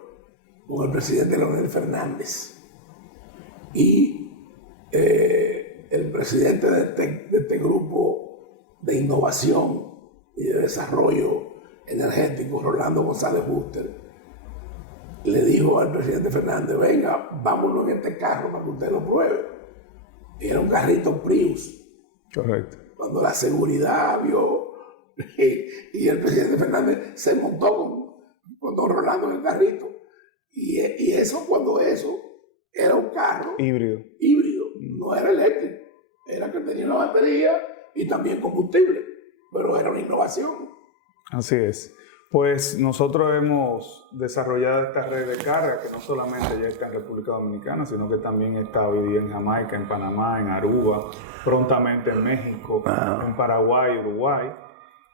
con el presidente Leonel Fernández y el presidente de este grupo de innovación y de desarrollo energético, Rolando González Buster, le dijo al presidente Fernández: venga, vámonos en este carro para que usted lo pruebe. Y era un carrito Prius. Correcto. Cuando la seguridad vio y el presidente Fernández se montó con don Rolando en el carrito. Y eso, cuando eso era un carro híbrido, no era eléctrico, era que tenía una batería y también combustible, pero era una innovación. Así es. Pues nosotros hemos desarrollado esta red de carga que no solamente ya está en República Dominicana, sino que también está hoy día en Jamaica, en Panamá, en Aruba, prontamente en México, en Paraguay, Uruguay.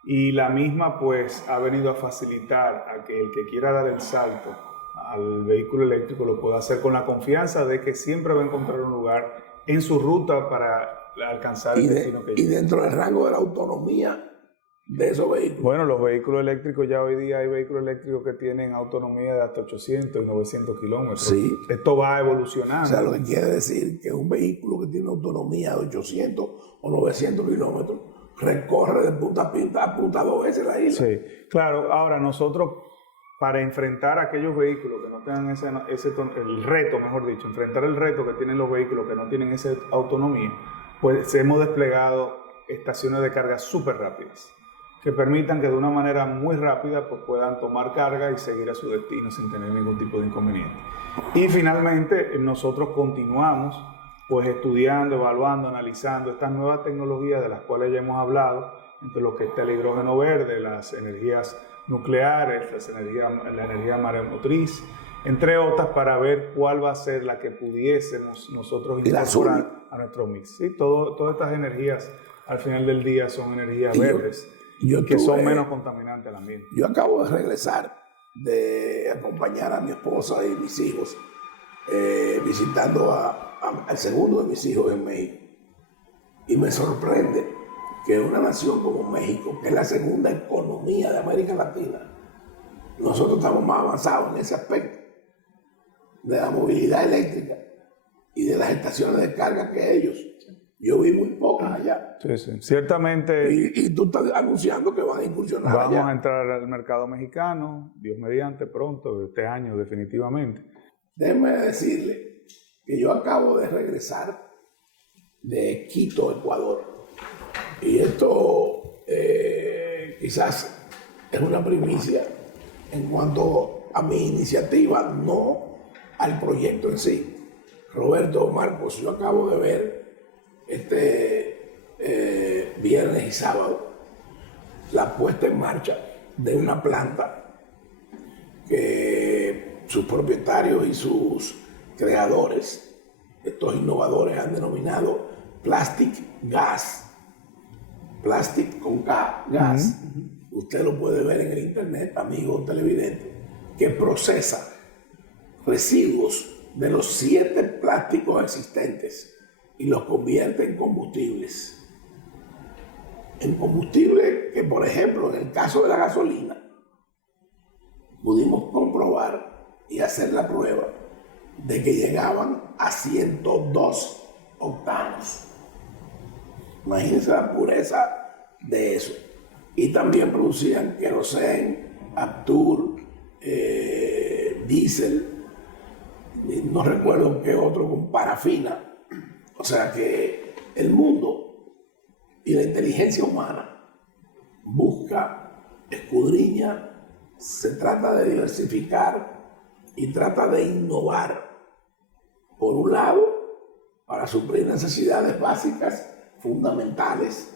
Y la misma pues ha venido a facilitar a que el que quiera dar el salto al vehículo eléctrico lo pueda hacer con la confianza de que siempre va a encontrar un lugar en su ruta para alcanzar el destino que quiere. Y dentro del rango de la autonomía de esos vehículos. Bueno, los vehículos eléctricos, ya hoy día hay vehículos eléctricos que tienen autonomía de hasta 800 y 900 kilómetros. Sí. Esto va evolucionando. O sea, lo que quiere decir que un vehículo que tiene autonomía de 800 o 900 kilómetros recorre de punta a punta 2 veces la isla. Sí, claro. Ahora, nosotros, para enfrentar a aquellos vehículos que no tengan el reto, mejor dicho, enfrentar el reto que tienen los vehículos que no tienen esa autonomía, pues hemos desplegado estaciones de carga súper rápidas, que permitan que de una manera muy rápida pues, puedan tomar carga y seguir a su destino sin tener ningún tipo de inconveniente. Y finalmente nosotros continuamos pues, estudiando, evaluando, analizando estas nuevas tecnologías de las cuales ya hemos hablado, entre lo que está el hidrógeno verde, las energías nucleares, la energía maremotriz, entre otras, para ver cuál va a ser la que pudiésemos nosotros incorporar a nuestro mix. Sí, todas estas energías al final del día son energías verdes que son menos contaminantes al ambiente. Yo acabo de regresar de acompañar a mi esposa y mis hijos visitando al segundo de mis hijos en México. Y me sorprende que una nación como México, que es la segunda economía de América Latina, nosotros estamos más avanzados en ese aspecto de la movilidad eléctrica y de las estaciones de carga que ellos. Yo vi muy pocas allá. Sí, sí. Ciertamente. Y tú estás anunciando que van a incursionar allá. Vamos a entrar al mercado mexicano, Dios mediante, pronto, este año definitivamente. Déjeme decirle que yo acabo de regresar de Quito, Ecuador. Y esto quizás es una primicia en cuanto a mi iniciativa, no al proyecto en sí. Roberto, Marcos, yo acabo de ver viernes y sábado la puesta en marcha de una planta que sus propietarios y sus creadores, estos innovadores, han denominado Plastic Gas. Plastic con K, gas. Usted lo puede ver en el internet, amigo televidente, que procesa residuos de los 7 plásticos existentes y los convierte en combustibles. En combustible que, por ejemplo, en el caso de la gasolina, pudimos comprobar y hacer la prueba de que llegaban a 102 octanos. Imagínense la pureza de eso. Y también producían querosén, Aptur, diésel, no recuerdo qué otro, con parafina. O sea que el mundo y la inteligencia humana busca, escudriña, se trata de diversificar y trata de innovar. Por un lado, para suplir necesidades básicas, fundamentales,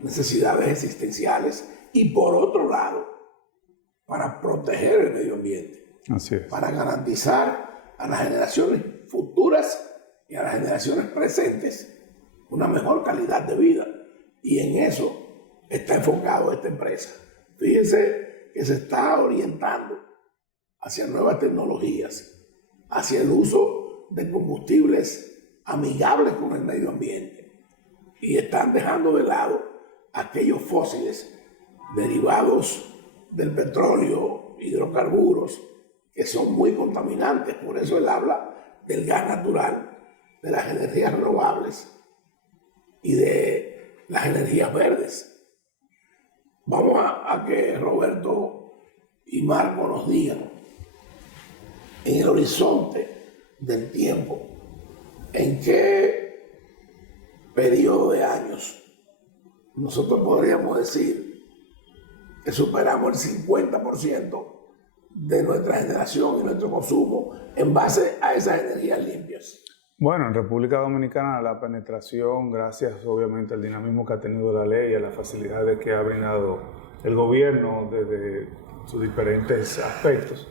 necesidades existenciales, y por otro lado, para proteger el medio ambiente. Así es. Para garantizar a las generaciones futuras y a las generaciones presentes una mejor calidad de vida. Y en eso está enfocado esta empresa. Fíjense que se está orientando hacia nuevas tecnologías, hacia el uso de combustibles amigables con el medio ambiente. Y están dejando de lado aquellos fósiles derivados del petróleo, hidrocarburos, que son muy contaminantes. Por eso él habla del gas natural, de las energías renovables y de las energías verdes. Vamos a que Roberto y Marco nos digan, en el horizonte del tiempo, en qué periodo de años nosotros podríamos decir que superamos el 50% de nuestra generación y nuestro consumo en base a esas energías limpias. Bueno, en República Dominicana la penetración, gracias obviamente al dinamismo que ha tenido la ley y a las facilidades que ha brindado el gobierno desde sus diferentes aspectos,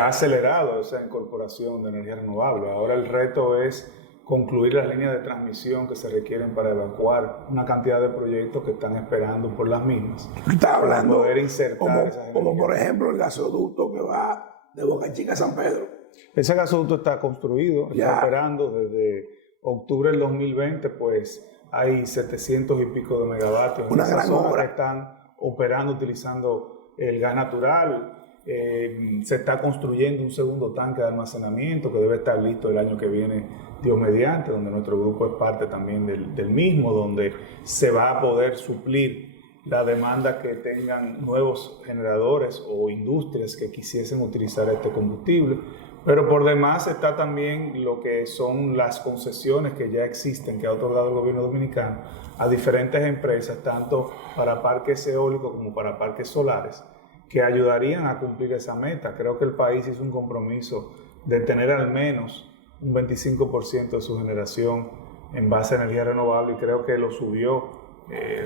ha acelerado esa incorporación de energía renovable. Ahora el reto es concluir las líneas de transmisión que se requieren para evacuar una cantidad de proyectos que están esperando por las mismas. Está hablando poder insertar esas como por ejemplo el gasoducto que va de Boca Chica a San Pedro. Ese gasoducto está construido, está operando desde octubre del 2020, pues hay 700 y pico de megavatios en esa zona que están operando utilizando el gas natural. Se está construyendo un segundo tanque de almacenamiento que debe estar listo el año que viene, Dios mediante, donde nuestro grupo es parte también del mismo, donde se va a poder suplir la demanda que tengan nuevos generadores o industrias que quisiesen utilizar este combustible. Pero por demás está también lo que son las concesiones que ya existen, que ha otorgado el gobierno dominicano a diferentes empresas, tanto para parques eólicos como para parques solares, que ayudarían a cumplir esa meta. Creo que el país hizo un compromiso de tener al menos un 25% de su generación en base a energía renovable, y creo que lo subió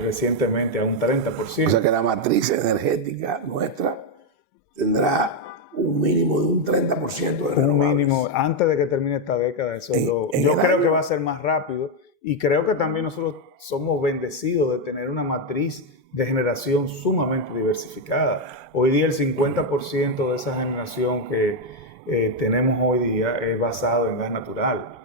recientemente a un 30%. O sea que la matriz energética nuestra tendrá un mínimo de un 30% de Un renovables. mínimo, antes de que termine esta década, eso yo el creo año. que va a ser más rápido, y creo que también nosotros somos bendecidos de tener una matriz de generación sumamente diversificada. Hoy día el 50% de esa generación que tenemos hoy día es basado en gas natural.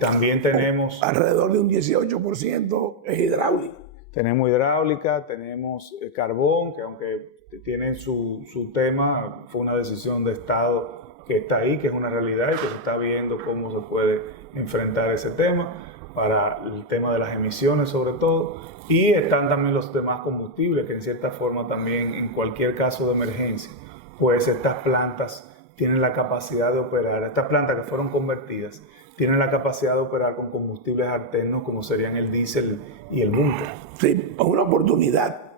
También tenemos... Alrededor de un 18% es hidráulico. Tenemos hidráulica, tenemos carbón, que aunque tiene su tema, fue una decisión de Estado que está ahí, que es una realidad y que se está viendo cómo se puede enfrentar ese tema, para el tema de las emisiones sobre todo. Y están también los demás combustibles, que en cierta forma también, en cualquier caso de emergencia, pues estas plantas tienen la capacidad de operar, estas plantas que fueron convertidas, tienen la capacidad de operar con combustibles alternos como serían el diésel y el búnker. Sí, es una oportunidad.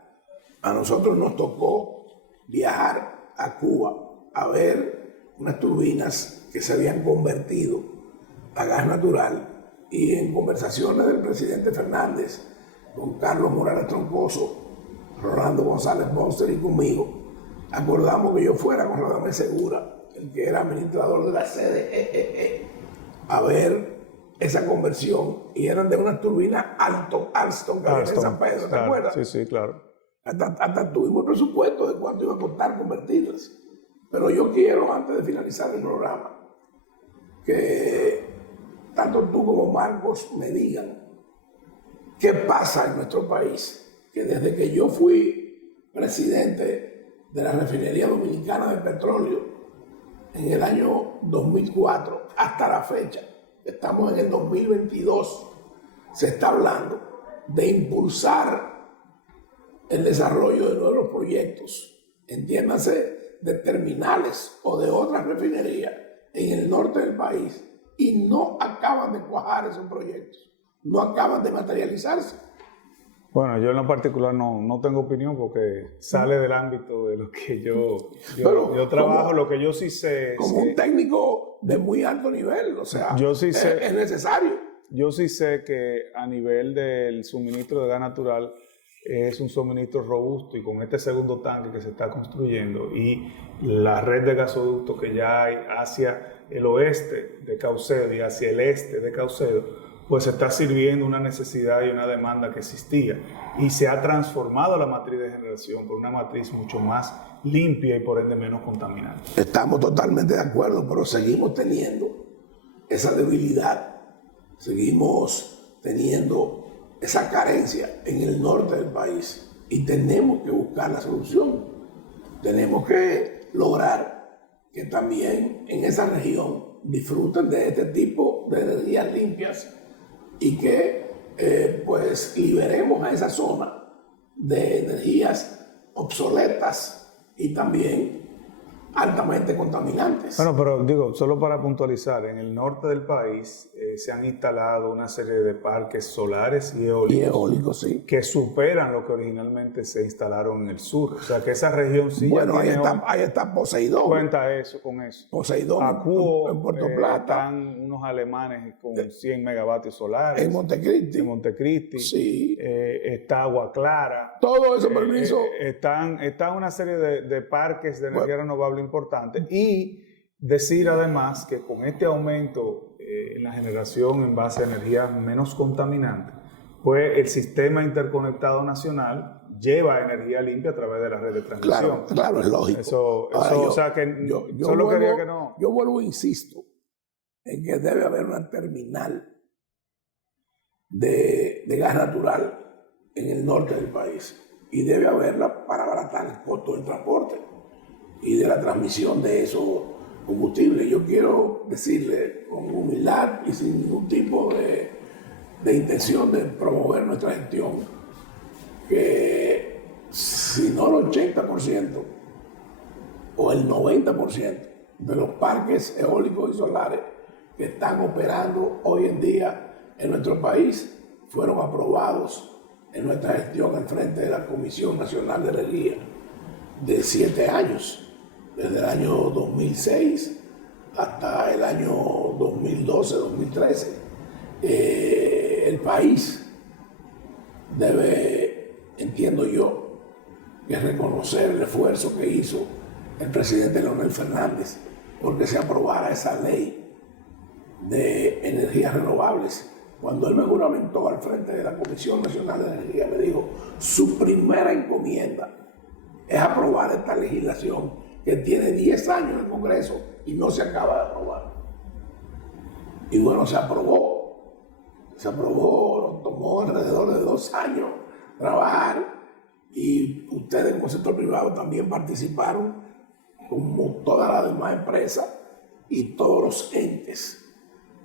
A nosotros nos tocó viajar a Cuba a ver unas turbinas que se habían convertido a gas natural, y en conversaciones del presidente Fernández con Carlos Morales Troncoso, Rolando González Bonster y conmigo, acordamos que yo fuera con Radamés Segura, el que era administrador de la sede, a ver esa conversión, y eran de unas turbinas Alstom que había en San Pedro, ¿te acuerdas? Sí, sí, claro. Hasta tuvimos presupuesto de cuánto iba a costar convertirlas. Pero yo quiero, antes de finalizar el programa, que tanto tú como Marcos me digan qué pasa en nuestro país, que desde que yo fui presidente de la Refinería Dominicana de Petróleo en el año 2004 hasta la fecha, estamos en el 2022, se está hablando de impulsar el desarrollo de nuevos proyectos, entiéndase, de terminales o de otras refinerías en el norte del país, y no acaban de cuajar esos proyectos, no acaban de materializarse. Bueno, yo en lo particular no tengo opinión porque sale del ámbito de lo que yo trabajo, como, lo que yo sí sé. Como un técnico de muy alto nivel, o sea, yo sí sé, es necesario. Yo sí sé que a nivel del suministro de gas natural es un suministro robusto, y con este segundo tanque que se está construyendo y la red de gasoductos que ya hay hacia el oeste de Caucedo y hacia el este de Caucedo, pues se está sirviendo una necesidad y una demanda que existía, y se ha transformado la matriz de generación por una matriz mucho más limpia y por ende menos contaminante. Estamos totalmente de acuerdo, pero seguimos teniendo esa debilidad, seguimos teniendo esa carencia en el norte del país, y tenemos que buscar la solución. Tenemos que lograr que también en esa región disfruten de este tipo de energías limpias, y que pues liberemos a esa zona de energías obsoletas y también altamente contaminantes. Bueno, pero digo, solo para puntualizar, en el norte del país se han instalado una serie de parques solares y eólicos, sí, que superan lo que originalmente se instalaron en el sur. O sea, que esa región sí. Bueno, ahí está Poseidón. Cuenta eso con eso. Poseidón Acuo, en Puerto Plata. Están unos alemanes con 100 megavatios solares. En Montecristi. En Montecristi. Sí. Está Agua Clara. Todo ese permiso. Están una serie de parques de energía renovable importantes. Y decir además que con este aumento en la generación en base a energías menos contaminantes, pues el sistema interconectado nacional lleva energía limpia a través de la red de transmisión. Claro, es lógico. Eso o sea que yo solo vuelvo, quería que no. Yo vuelvo e insisto en que debe haber una terminal de gas natural en el norte del país, y debe haberla para abaratar el costo del transporte y de la transmisión de esos combustibles. Yo quiero decirle con humildad y sin ningún tipo de intención de promover nuestra gestión, que si no el 80% o el 90% de los parques eólicos y solares que están operando hoy en día en nuestro país fueron aprobados en nuestra gestión al frente de la Comisión Nacional de Energía de 7 años, desde el año 2006 hasta el año 2012-2013. El país debe, entiendo yo, que reconocer el esfuerzo que hizo el presidente Leonel Fernández porque se aprobara esa ley de energías renovables. Cuando él me juramentó al frente de la Comisión Nacional de Energía, me dijo, su primera encomienda es aprobar esta legislación que tiene 10 años en el Congreso y no se acaba de aprobar. Y bueno, se aprobó, nos tomó alrededor de 2 años trabajar, y ustedes como sector privado también participaron, como todas las demás empresas y todos los entes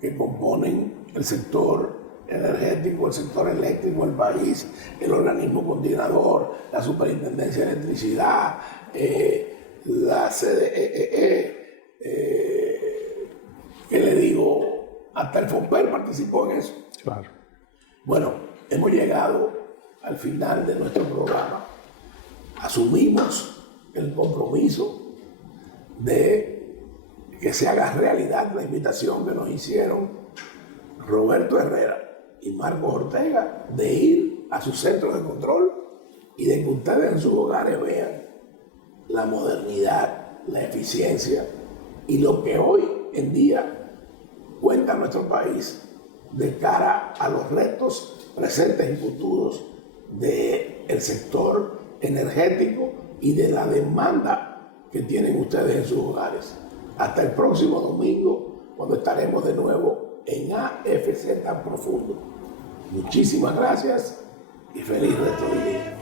que componen el sector energético, el sector eléctrico del país, el organismo coordinador, la Superintendencia de Electricidad, la CDE, ¿qué le digo? Hasta el FOMPER participó en eso. Claro. Bueno, hemos llegado al final de nuestro programa. Asumimos el compromiso de que se haga realidad la invitación que nos hicieron Roberto Herrera y Marcos Ortega de ir a sus centros de control y de que ustedes en sus hogares vean la modernidad, la eficiencia y lo que hoy en día cuenta nuestro país de cara a los retos presentes y futuros del sector energético y de la demanda que tienen ustedes en sus hogares. Hasta el próximo domingo, cuando estaremos de nuevo en AFZ Profundo. Muchísimas gracias y feliz resto de día.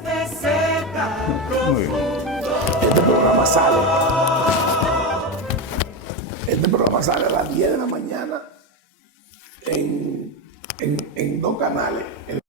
Muy bien. Este programa sale a las 10 de la mañana en 2 canales.